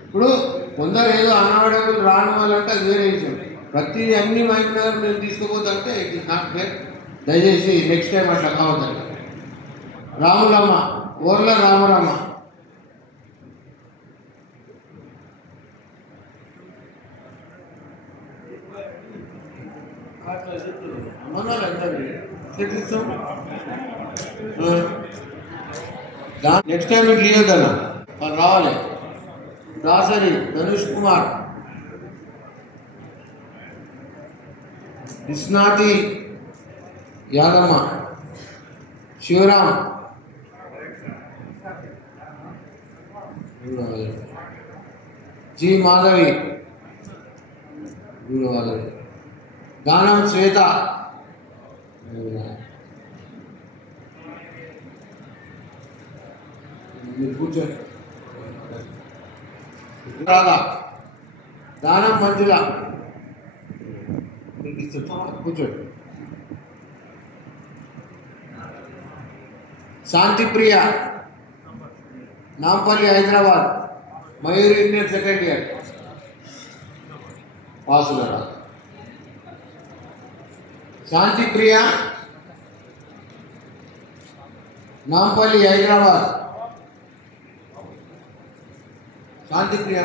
ఇప్పుడు కొందరు ఏదో అన్నవాడేవాళ్ళు రాని వాళ్ళంటే అది వేరే విషయం. ప్రతిదీ అన్ని మహబూబ్నగర్ మేము తీసుకుపోతుంటే ఇట్ ఈస్ నాట్ ఫేర్. దయచేసి నెక్స్ట్ టైం అట్లా కావద్దండి. రాములమ్మ, ఓర్ల రామరమ్మ. నెక్స్ట్ టైం ఇట్లా ఇవ్వద్దన్న వాళ్ళు రావాలి. దాసరి ధనుష్ కుమార్, విశ్వనాథి యాదమ్మ, శివరామ్, జి మాధవి, గానం శ్వేత, మీరు కూర్చోండి. రాధా, గానం మంజుల, కూర్చోండి. Shantipriya, Nampally Hyderabad, Mayuri inter second year పాసులరా. శాంతిప్రియ, నాంపల్లి హైదరాబాద్. Shantipriya,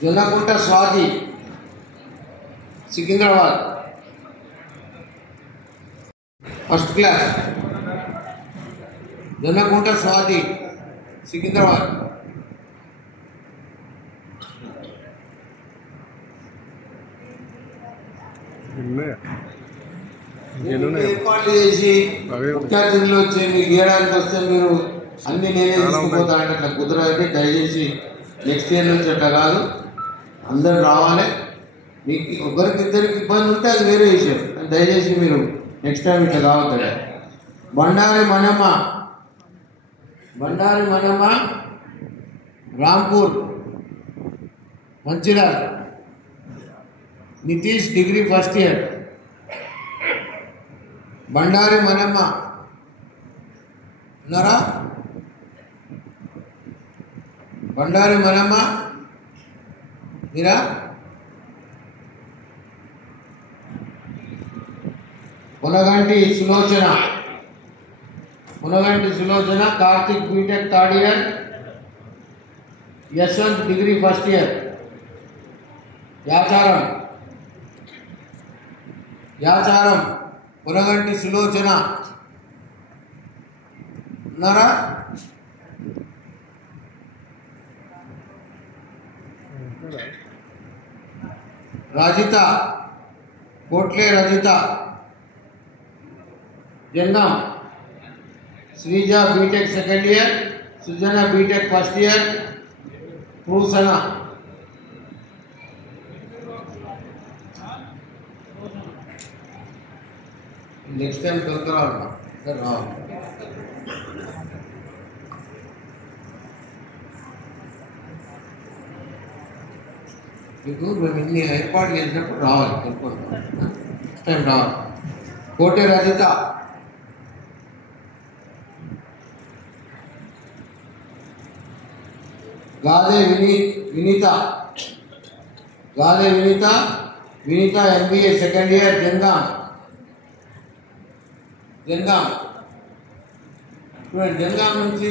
Jonnakunta Swathi, Secunderabad first class. జొన్నకుంట స్వాతి, సికింద్రాబాద్. ఏర్పాట్లు చేసి విద్యార్థులు వచ్చి మీకు గీయడానికి వస్తే మీరు అన్ని నేనే తీసుకుపోతానంటే అట్లా కుదరదంటే దయచేసి నెక్స్ట్ ఇయర్ నుంచి అట్లా కాదు, అందరు రావాలి. మీకు ఒకరికిద్దరికి ఇబ్బంది ఉంటే అది వేరే విషయం. దయచేసి మీరు నెక్స్ట్ టైం ఇట్లా కావద్దు. Bandari Manamma, Rampur, Mancherial. Nitish, degree first year. Bandari Manamma ఉన్నారా? బండారి మనమ్మ మీరా? Munaganti Sulochana, Karthik BTech third year. Yashwanth, degree first year. Yacharam Munaganti Sulochana ఉన్నారా? Rajitha, Kotle Rajitha. Jangam, Srija BTech second year, Sujana BTech first year. Poosana, next time రావాలి. మీకు మేము ఇన్ని ఏర్పాటు చేసినప్పుడు రావాలి. నెక్స్ట్ టైం రావాలి. Kote Rajitha, Gade Vineetha, Vineetha MBA second year Jangaon. చూడండి, జనగాం నుంచి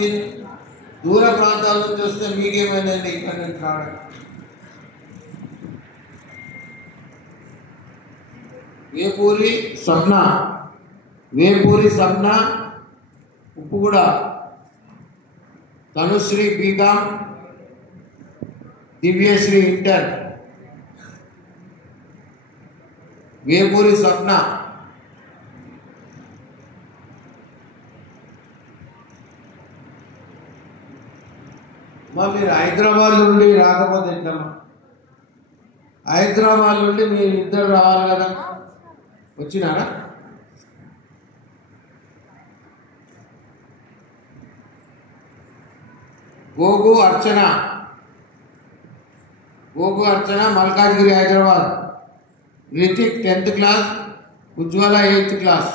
దూర ప్రాంతాల నుంచి వస్తే మీకేమైందండి ఇక్కడ నుంచి రావడం. వేపూరి సప్న ఉప్పుగూడ. Tanushree BCom, Divyasree inter. వేపూరి సప్న. మీరు హైదరాబాద్ నుండి రాకపోతే ఎట్లమ్మా? హైదరాబాద్ నుండి మీరు ఇద్దరు రావాలి కదా, వచ్చినారా? Gogu Archana Malkajgiri Hyderabad. Rithik 10th class, Ujwala 8th class.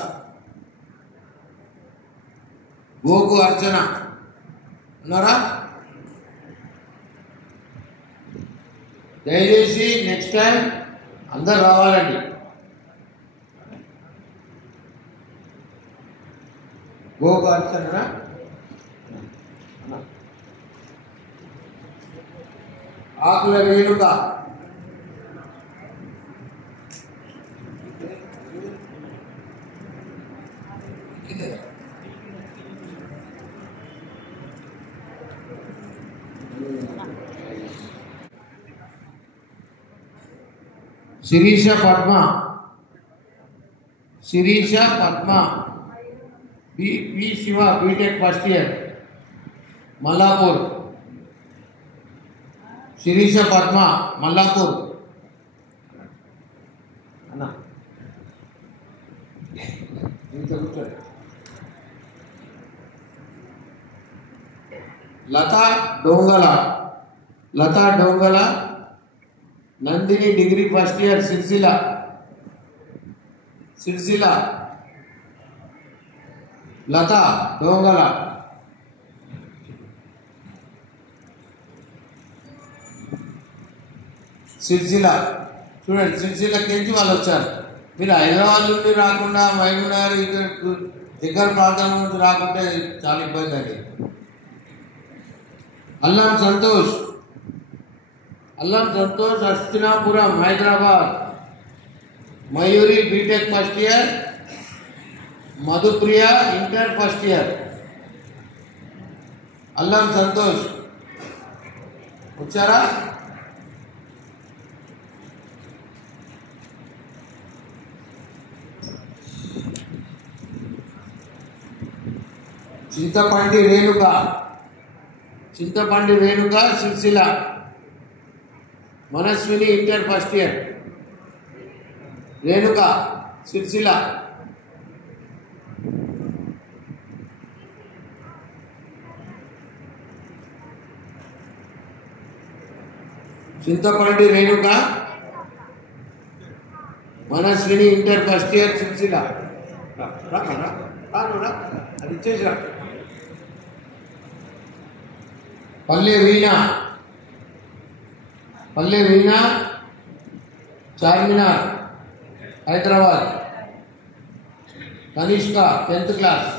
Gogu Archana ఉన్నారా? దయచేసి నెక్స్ట్ టైం అందరు రావాలండి. Gogu Archana. Akula Renuka. Sirisha Padma B Shiva BTech first year Mallapur. Sirisha Padma Mallapur. అన్న Latha Dongala Nandini degree first year Sirisilla. Latha Dongala. Sirisilla. చూడండి, సిరిసిల్లకి నుంచి వాళ్ళు వచ్చారు. మీరు హైదరాబాద్ నుండి రాకుండా మైమూనగర్ దగ్గర ప్రాంతం నుంచి రాకుంటే చాలా ఇబ్బంది అండి. Allam Santosh Hastinapuram Hyderabad. Mayuri BTech first year, Madhupriya inter first year. Allam Santosh వచ్చారా? Chintapandi Renuka Sirisilla. Manaswini inter first year. Renuka Sirisilla. Chintapandi Renuka Manaswini inter first year Sirisilla. అది ఇచ్చేసిరా. పల్లె వీణ చార్మినార్ హైదరాబాద్. Kanishka 10th class.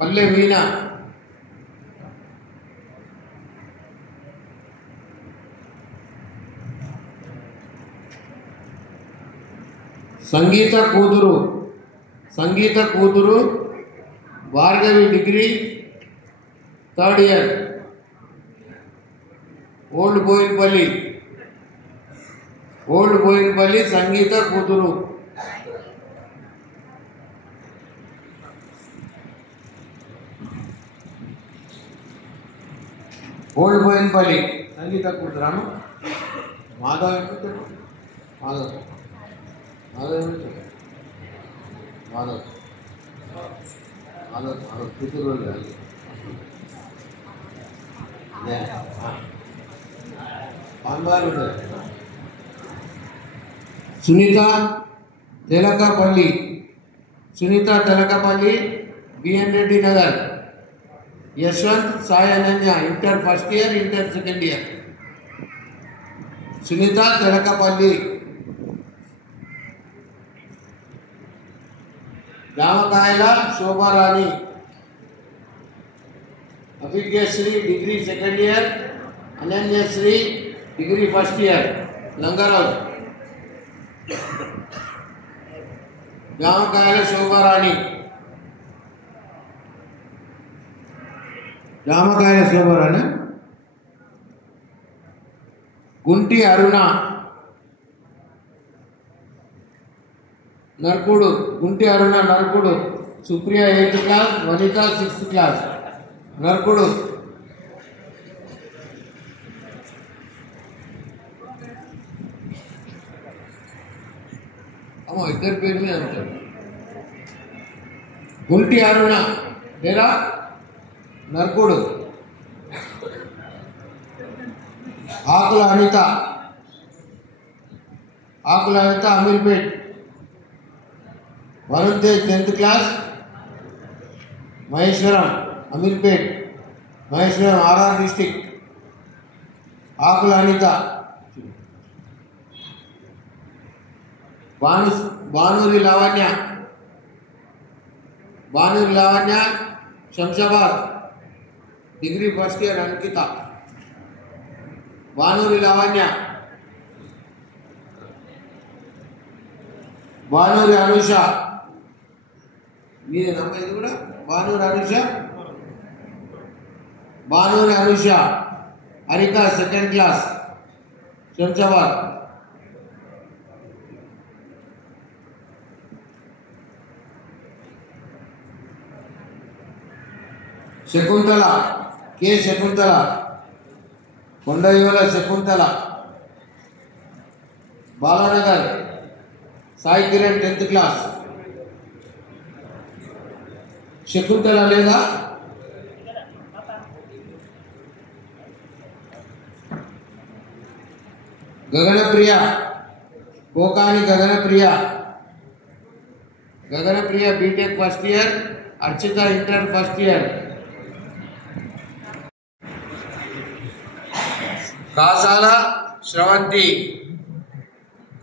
పల్లె వీణ. సంగీత కూతురు Bhargavi degree 3rd year old Boinpally Sangeetha కూతురు. ఓల్డ్ బోయిన్పల్లి సంగీత కూతురాను. మాధవ్ కూతురు. Sunitha Telakapalli BN Reddy Nagar. Yashwanth Sai Ananya inter first year, inter second year. Sunitha Telakapalli, Jamakayala Shobharani, Abhignasri degree second year, Ananyasri degree first year, Langarao. Jamakayala Shobharani, Jamakayala Shobharani. Gunti Aruna, Narkudu, Gunti Aruna Narkudu, Supriya 8th class, Vanitha 6th class, Narkudu. అమ్మా ఇద్దరి పేరు మీద అంటారు. గుంటి అరుణ లేదా Narkudu. Akula Anitha, Akula Anitha Ameerpet, Varun Tej 10th class, Maheshwaram Ameerpet, Maheshwaram RR district. Akula Anitha. Bhanuri Lavanya, Bhanuri Lavanya Shamshabad degree first year, Ankitha. భానూరి Lavanya. Bhanuri Anusha, మీది నమ్మ ఇది కూడా. Bhanuri Anusha, Bhanuri Anusha Harika 2nd class, Shamshabad. Shakuntala K Shakuntala, Kondayola Shakuntala, Balanagar Sai Kiran 10th class. Shakuntala లేదా Gaganapriya, Kokani Gaganapriya, Gaganapriya BTech first year, Architha inter first year. Kasala Sravanthi,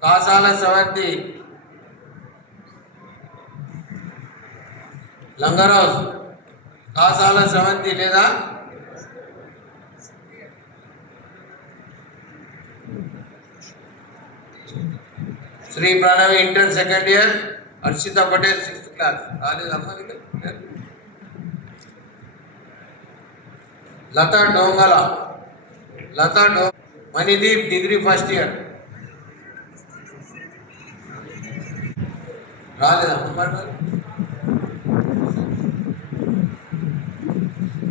Kasala Sravanthi, Langaraj. Kasala Sravanthi లేదా Sri Pranavi inter 2nd year, Harshitha Patel 6th class. రాలేదమ్మా. Latha Dongala, Latha Manideep degree first year. రాలేదమ్మా.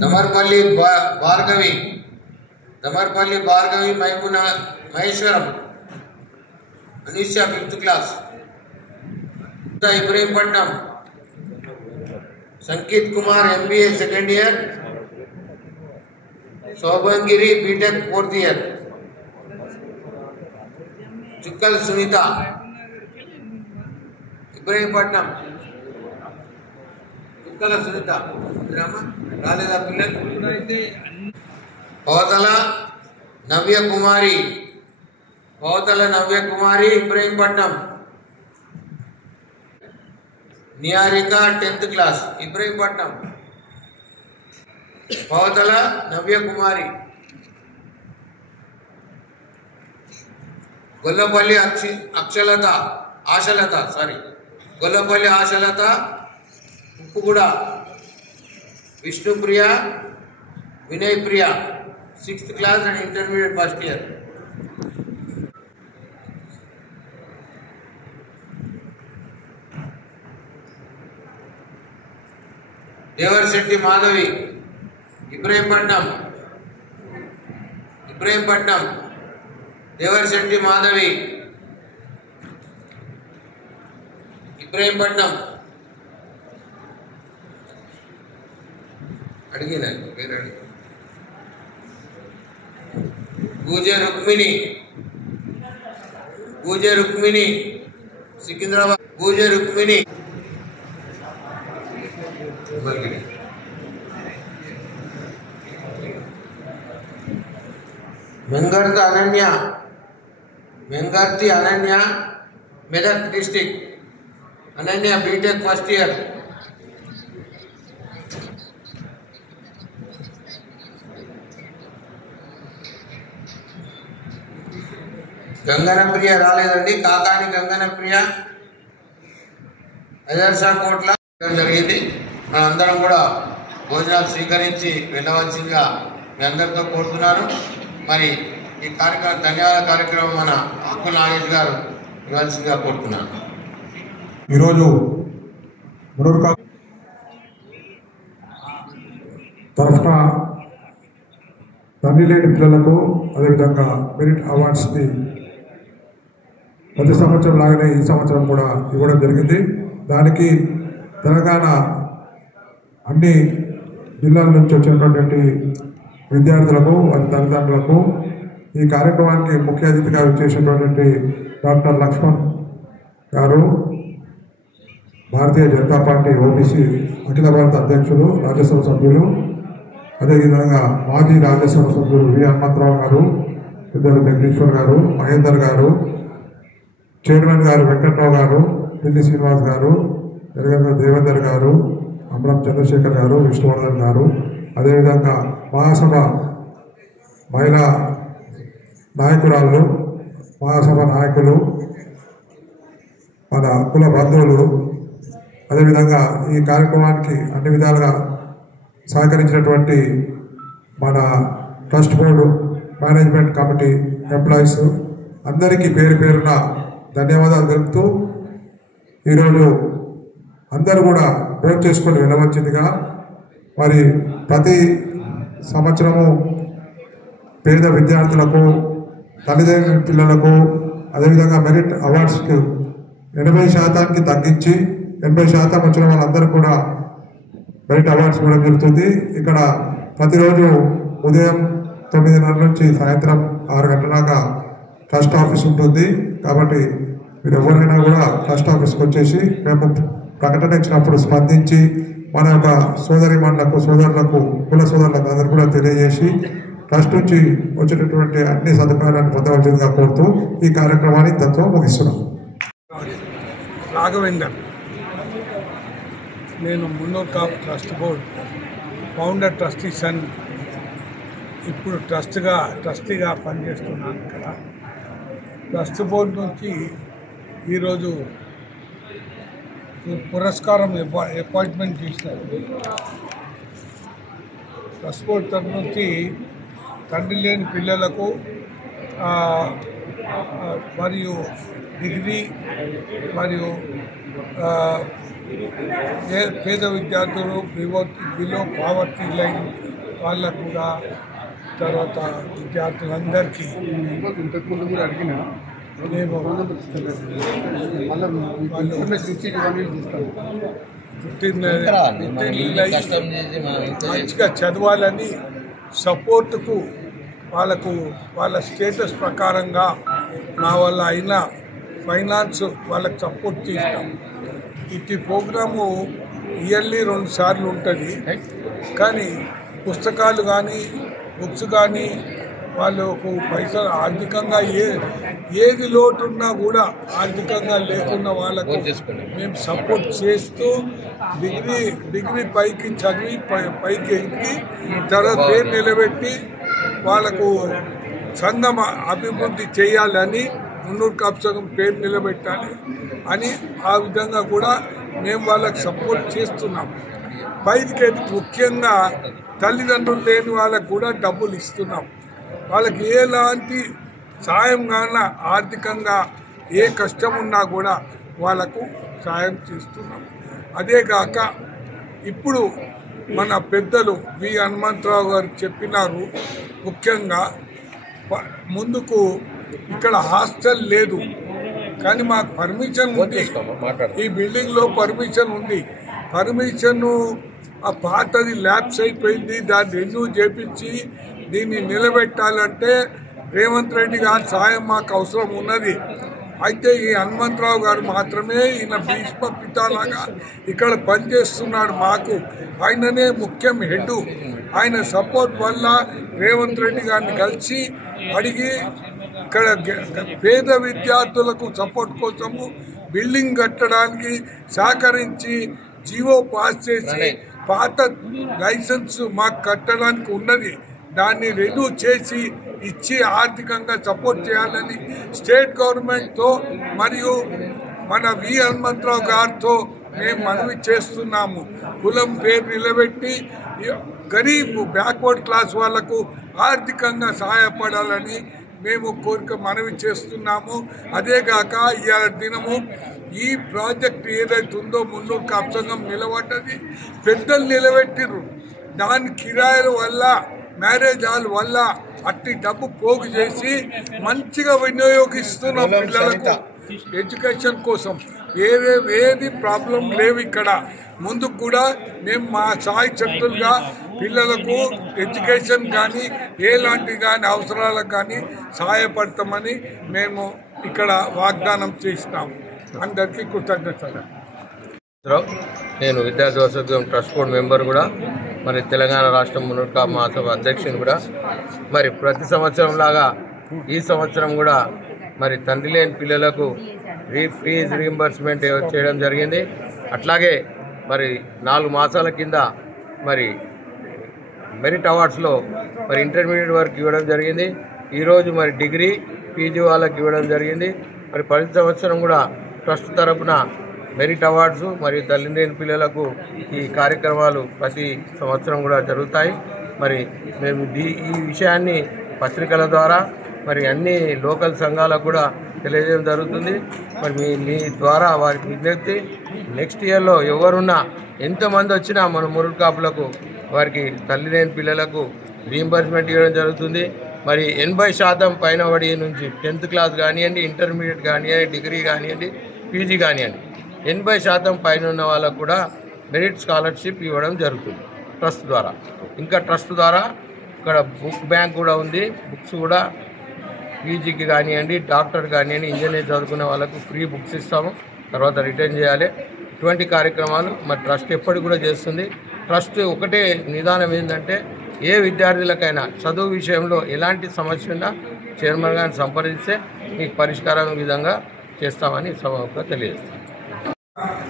Damarpalli Bhargavi, Damarpalli Bhargavi Maimuna Maheshwaram, Anisha 5th class. Ibrahimpatnam Sanketh Kumar MBA 2nd year, Shobhangiri BTech 4th year. Chukkal Sunitha, Ibrahimpatnam. Chukkala Sunitha రాలేదా పిల్లలు. Kothala Navya Kumari, Kothala Navya Kumari Ibrahimpatnam. Niyarika 10th class, Ibrahimpatnam. Kothala Navya Kumari. Gollapalli Akshalatha, Ashalatha, sorry, Gollapalli Ashalatha Uppuguda, Vishnupriya Vinay Priya 6th class and intermediate first year. Devarshetti Madhavi Ibrahimpatnam, Ibrahimpatnam. Devarshetti Madhavi Ibrahimpatnam. అడిగిన పేరు అడిగి. Guje Rukmini, Guje Rukmini Secunderabad, Guje Rukmini. Vengartha Ananya, వెంగర్తి Ananya, Medak district. Ananya BTech first year. Ganganapriya రాలేదండి. కాకాని గంగనప్రియ హైదర్షా కోట్ల జరిగింది. మనందరం కూడా భోజనాలు స్వీకరించి వెళ్ళవలసిందిగా మీ అందరితో కోరుతున్నాను. మరి ఈ కార్యక్రమం ధన్యవాద కార్యక్రమం మన అక్కుల నాగేష్ గారు ఇవ్వాల్సిందిగా కోరుతున్నాను. ఈరోజు మునూరు తరఫున తండ్రి లేని పిల్లలకు అదేవిధంగా మెరిట్ అవార్డ్స్ని ప్రతి సంవత్సరం లాగానే ఈ సంవత్సరం కూడా ఇవ్వడం జరిగింది. దానికి తెలంగాణ అన్ని జిల్లాల నుంచి వచ్చినటువంటి విద్యార్థులకు వారి తల్లిదండ్రులకు ఈ కార్యక్రమానికి ముఖ్య అతిథిగా చేసినటువంటి డాక్టర్ లక్ష్మణ్ గారు, భారతీయ జనతా పార్టీ ఓబీసీ అఖిల భారత అధ్యక్షులు, రాజ్యసభ సభ్యులు, అదేవిధంగా మాజీ రాజ్యసభ సభ్యులు వి హనుమంతరావు గారు, పెద్దలు జగదీశ్వర్ గారు, మహేందర్ గారు, చైర్మన్ గారు వెంకట్రావు గారు, పిల్లి శ్రీనివాస్ గారు, ఎరగంగ దేవేందర్ గారు, అమరం చంద్రశేఖర్ గారు, విష్ణువర్ధన్ గారు, అదేవిధంగా మహాసభ మహిళా నాయకురాళ్ళు, మహాసభ నాయకులు, మన కుల బంధువులు, అదేవిధంగా ఈ కార్యక్రమానికి అన్ని విధాలుగా సహకరించినటువంటి మన trust board, management committee employees అందరికీ పేరు పేరున ధన్యవాదాలు తెలుపుతూ ఈరోజు అందరూ కూడా భోజనం చేసుకొని వెళ్ళవలసిందిగా. మరి ప్రతి సంవత్సరము పేద విద్యార్థులకు, తల్లిదండ్రుల పిల్లలకు, అదేవిధంగా మెరిట్ అవార్డ్స్కి 80% తగ్గించి 80% వచ్చిన వాళ్ళందరూ కూడా మెరిట్ అవార్డ్స్ ఇవ్వడం జరుగుతుంది. ఇక్కడ ప్రతిరోజు ఉదయం 9:30 నుంచి సాయంత్రం 6 గంటల దాకా ట్రస్ట్ ఆఫీస్ ఉంటుంది. కాబట్టి మీరు ఎవరైనా కూడా ట్రస్ట్ ఆఫీస్కి వచ్చేసి మేము ప్రకటన ఇచ్చినప్పుడు స్పందించి మన యొక్క సోదరిమణులకు, సోదరులకు, కుల సోదరులకు అందరూ కూడా తెలియజేసి ట్రస్ట్ నుంచి వచ్చేటటువంటి అన్ని సదుపాయాలను పొందవలసిందిగా కోరుతూ ఈ కార్యక్రమాన్ని ఇంతతో ముగిస్తున్నాం. రాఘవేందర్, నేను Munnuru Kapu trust board founder trustees అని ఇప్పుడు ట్రస్టీగా పనిచేస్తున్నాను. ఇక్కడ ట్రస్ట్ బోర్డు నుంచి ఈరోజు పురస్కారం అపాయింట్మెంట్ చేసినారు. ట్రస్ట్ బోర్డు తరఫు నుంచి తండ్రి లేని పిల్లలకు మరియు డిగ్రీ మరియు పేద విద్యార్థులు, బిలో పావర్టీ లైన్ వాళ్ళకు కూడా, తర్వాత విద్యార్థులందరికీ మేము మంచిగా చదవాలని సపోర్టుకు వాళ్ళ స్టేటస్ ప్రకారంగా నా వల్ల అయిన ఫైనాన్స్ వాళ్ళకి సపోర్ట్ చేస్తాం. ఇటు ప్రోగ్రాము ఇయర్లీ 2 సార్లు ఉంటుంది. కానీ పుస్తకాలు కానీ, బుక్స్ కానీ, వాళ్ళకు పైసలు ఆర్థికంగా ఏది లోటున్నా కూడా ఆర్థికంగా లేకున్న వాళ్ళకు మేము సపోర్ట్ చేస్తూ డిగ్రీ పైకి చదివి పైకి ఎక్కి తర్వాత పేరు నిలబెట్టి వాళ్ళకు సంఘం అభివృద్ధి చేయాలని, మున్నూరు కాపు సంఘం పేరు నిలబెట్టాలి అని ఆ విధంగా కూడా మేము వాళ్ళకి సపోర్ట్ చేస్తున్నాం. పైకి ముఖ్యంగా తల్లిదండ్రులు లేని వాళ్ళకు కూడా డబ్బులు ఇస్తున్నాం. వాళ్ళకి ఎలాంటి సాయం కాన ఆర్థికంగా ఏ కష్టం ఉన్నా కూడా వాళ్ళకు సాయం చేస్తున్నాం. అదేగాక ఇప్పుడు మన పెద్దలు వి హనుమంతరావు గారు చెప్పినారు, ముఖ్యంగా ముందుకు ఇక్కడ హాస్టల్ లేదు కానీ మాకు పర్మిషన్ ఉంది. ఈ బిల్డింగ్లో పర్మిషన్ ఉంది. పర్మిషన్ ఆ పాతది ల్యాబ్స్ అయిపోయింది. దాన్ని రెన్యూ చేపించి దీన్ని నిలబెట్టాలంటే రేవంత్ రెడ్డి గారి సాయం మాకు అవసరం ఉన్నది. అయితే ఈ హనుమంతరావు గారు మాత్రమే ఈయన భీష్మ పితాలాగా ఇక్కడ పనిచేస్తున్నాడు. మాకు ఆయననే ముఖ్యం హెడ్. ఆయన సపోర్ట్ వల్ల రేవంత్ రెడ్డి గారిని కలిసి అడిగి ఇక్కడ పేద విద్యార్థులకు సపోర్ట్ కోసము బిల్డింగ్ కట్టడానికి సహకరించి జీవో పాస్ చేసి పాత లైసెన్స్ మాకు కట్టడానికి ఉన్నది దాన్ని రెన్యూ చేసి ఇచ్చి ఆర్థికంగా సపోర్ట్ చేయాలని స్టేట్ గవర్నమెంట్తో మరియు మన వి హనుమంతరావు గారితో మేము మనవి చేస్తున్నాము. కులం పేరు నిలబెట్టి గరీబ్ బ్యాక్వర్డ్ క్లాస్ వాళ్లకు ఆర్థికంగా సహాయపడాలని మేము కోరిక మనవి చేస్తున్నాము. అదేగాక ఇవాళ దినము ఈ ప్రాజెక్ట్ ఏదైతుందో మున్నూరు కాపు సంఘం నిలబడ్డది, పెద్దలు నిలబెట్టిర్రు. దాని కిరాయిల వల్ల మ్యారేజ్ హాల్ వల్ల అట్టి డబ్బు పోగు చేసి మంచిగా వినియోగిస్తున్నాం పిల్లలకు ఎడ్యుకేషన్ కోసం. ఏది ప్రాబ్లం లేవు ఇక్కడ. ముందుకు కూడా మేము మా సాయి శక్తులుగా పిల్లలకు ఎడ్యుకేషన్ కానీ ఎలాంటి కానీ అవసరాలకు కానీ సహాయపడతామని మేము ఇక్కడ వాగ్దానం చేసినాము. అందరికీ కృతజ్ఞతలు. నేను విద్యార్థి వసతి ట్రస్ట్ బోర్డు మెంబర్ కూడా, మరి తెలంగాణ రాష్ట్రం మున్నూరు కాపు మహాసభ అధ్యక్షుని కూడా. మరి ప్రతి సంవత్సరం లాగా ఈ సంవత్సరం కూడా మరి తండ్రి లేని పిల్లలకు ఫీజు రీయింబర్స్మెంట్ చేయడం జరిగింది. అట్లాగే మరి 4 మాసాల కింద మరి మెరిట్ అవార్డ్స్లో మరి ఇంటర్మీడియట్ వరకు ఇవ్వడం జరిగింది. ఈరోజు మరి డిగ్రీ పీజీ వాళ్ళకి ఇవ్వడం జరిగింది. మరి ప్రతి సంవత్సరం కూడా ట్రస్ట్ తరపున మెరిట్ అవార్డ్స్ మరియు తల్లి లేని పిల్లలకు ఈ కార్యక్రమాలు ప్రతి సంవత్సరం కూడా జరుగుతాయి. మరి మేము ఈ విషయాన్ని పత్రికల ద్వారా మరి అన్ని లోకల్ సంఘాలకు కూడా తెలియజేయడం జరుగుతుంది. మరి మీ ద్వారా వారికి విజ్ఞప్తి, నెక్స్ట్ ఇయర్లో ఎవరున్నా ఎంతమంది వచ్చినా మన మురుడు కాపులకు వారికి తల్లి లేని పిల్లలకు రీయింబర్స్మెంట్ ఇవ్వడం జరుగుతుంది. మరి 80% పైన పడి నుంచి 10th క్లాస్ కానివ్వండి, ఇంటర్మీడియట్ కానివ్వండి, డిగ్రీ కానివ్వండి, పీజీ కానివ్వండి 80% పైన ఉన్న వాళ్ళకు కూడా మెరిట్ స్కాలర్షిప్ ఇవ్వడం జరుగుతుంది ట్రస్ట్ ద్వారా. ఇంకా ట్రస్ట్ ద్వారా ఇక్కడ బుక్ బ్యాంక్ కూడా ఉంది. బుక్స్ కూడా పీజీకి కానివ్వండి, డాక్టర్ కానివ్వండి, ఇంజనీర్ చదువుకునే వాళ్ళకు ఫ్రీ బుక్స్ ఇస్తాము, తర్వాత రిటర్న్ చేయాలి. ఇటువంటి కార్యక్రమాలు మరి ట్రస్ట్ ఎప్పటికి కూడా చేస్తుంది. ట్రస్ట్ ఒకటే నిదానం ఏంటంటే ఏ విద్యార్థులకైనా చదువు విషయంలో ఎలాంటి సమస్య ఉన్నా చైర్మన్ గారిని సంప్రదిస్తే మీకు పరిష్కారం విధంగా చేస్తామని సభగా తెలియజేస్తాం.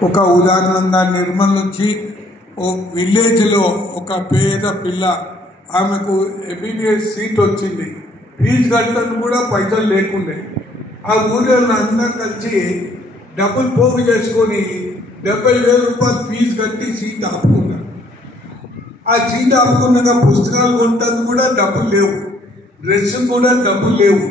ఒక ఉదాహరణగా నిర్మల్ నుంచి ఓ విలేజ్లో ఒక పేద పిల్ల, ఆమెకు ఎంబీబీఎస్ సీట్ వచ్చింది. ఫీజు కట్టడానికి కూడా పైసలు లేకుండే. ఆ ఊళ్ళో అందరం కలిసి డబ్బులు పోగు చేసుకొని 70,000 రూపాయలు ఫీజు కట్టి సీట్ ఆపుకున్నారు. ఆ సీట్ ఆపుకున్నాక పుస్తకాలు కొనడానికి కూడా డబ్బులు లేవు, డ్రెస్ కూడా డబ్బులు లేవు.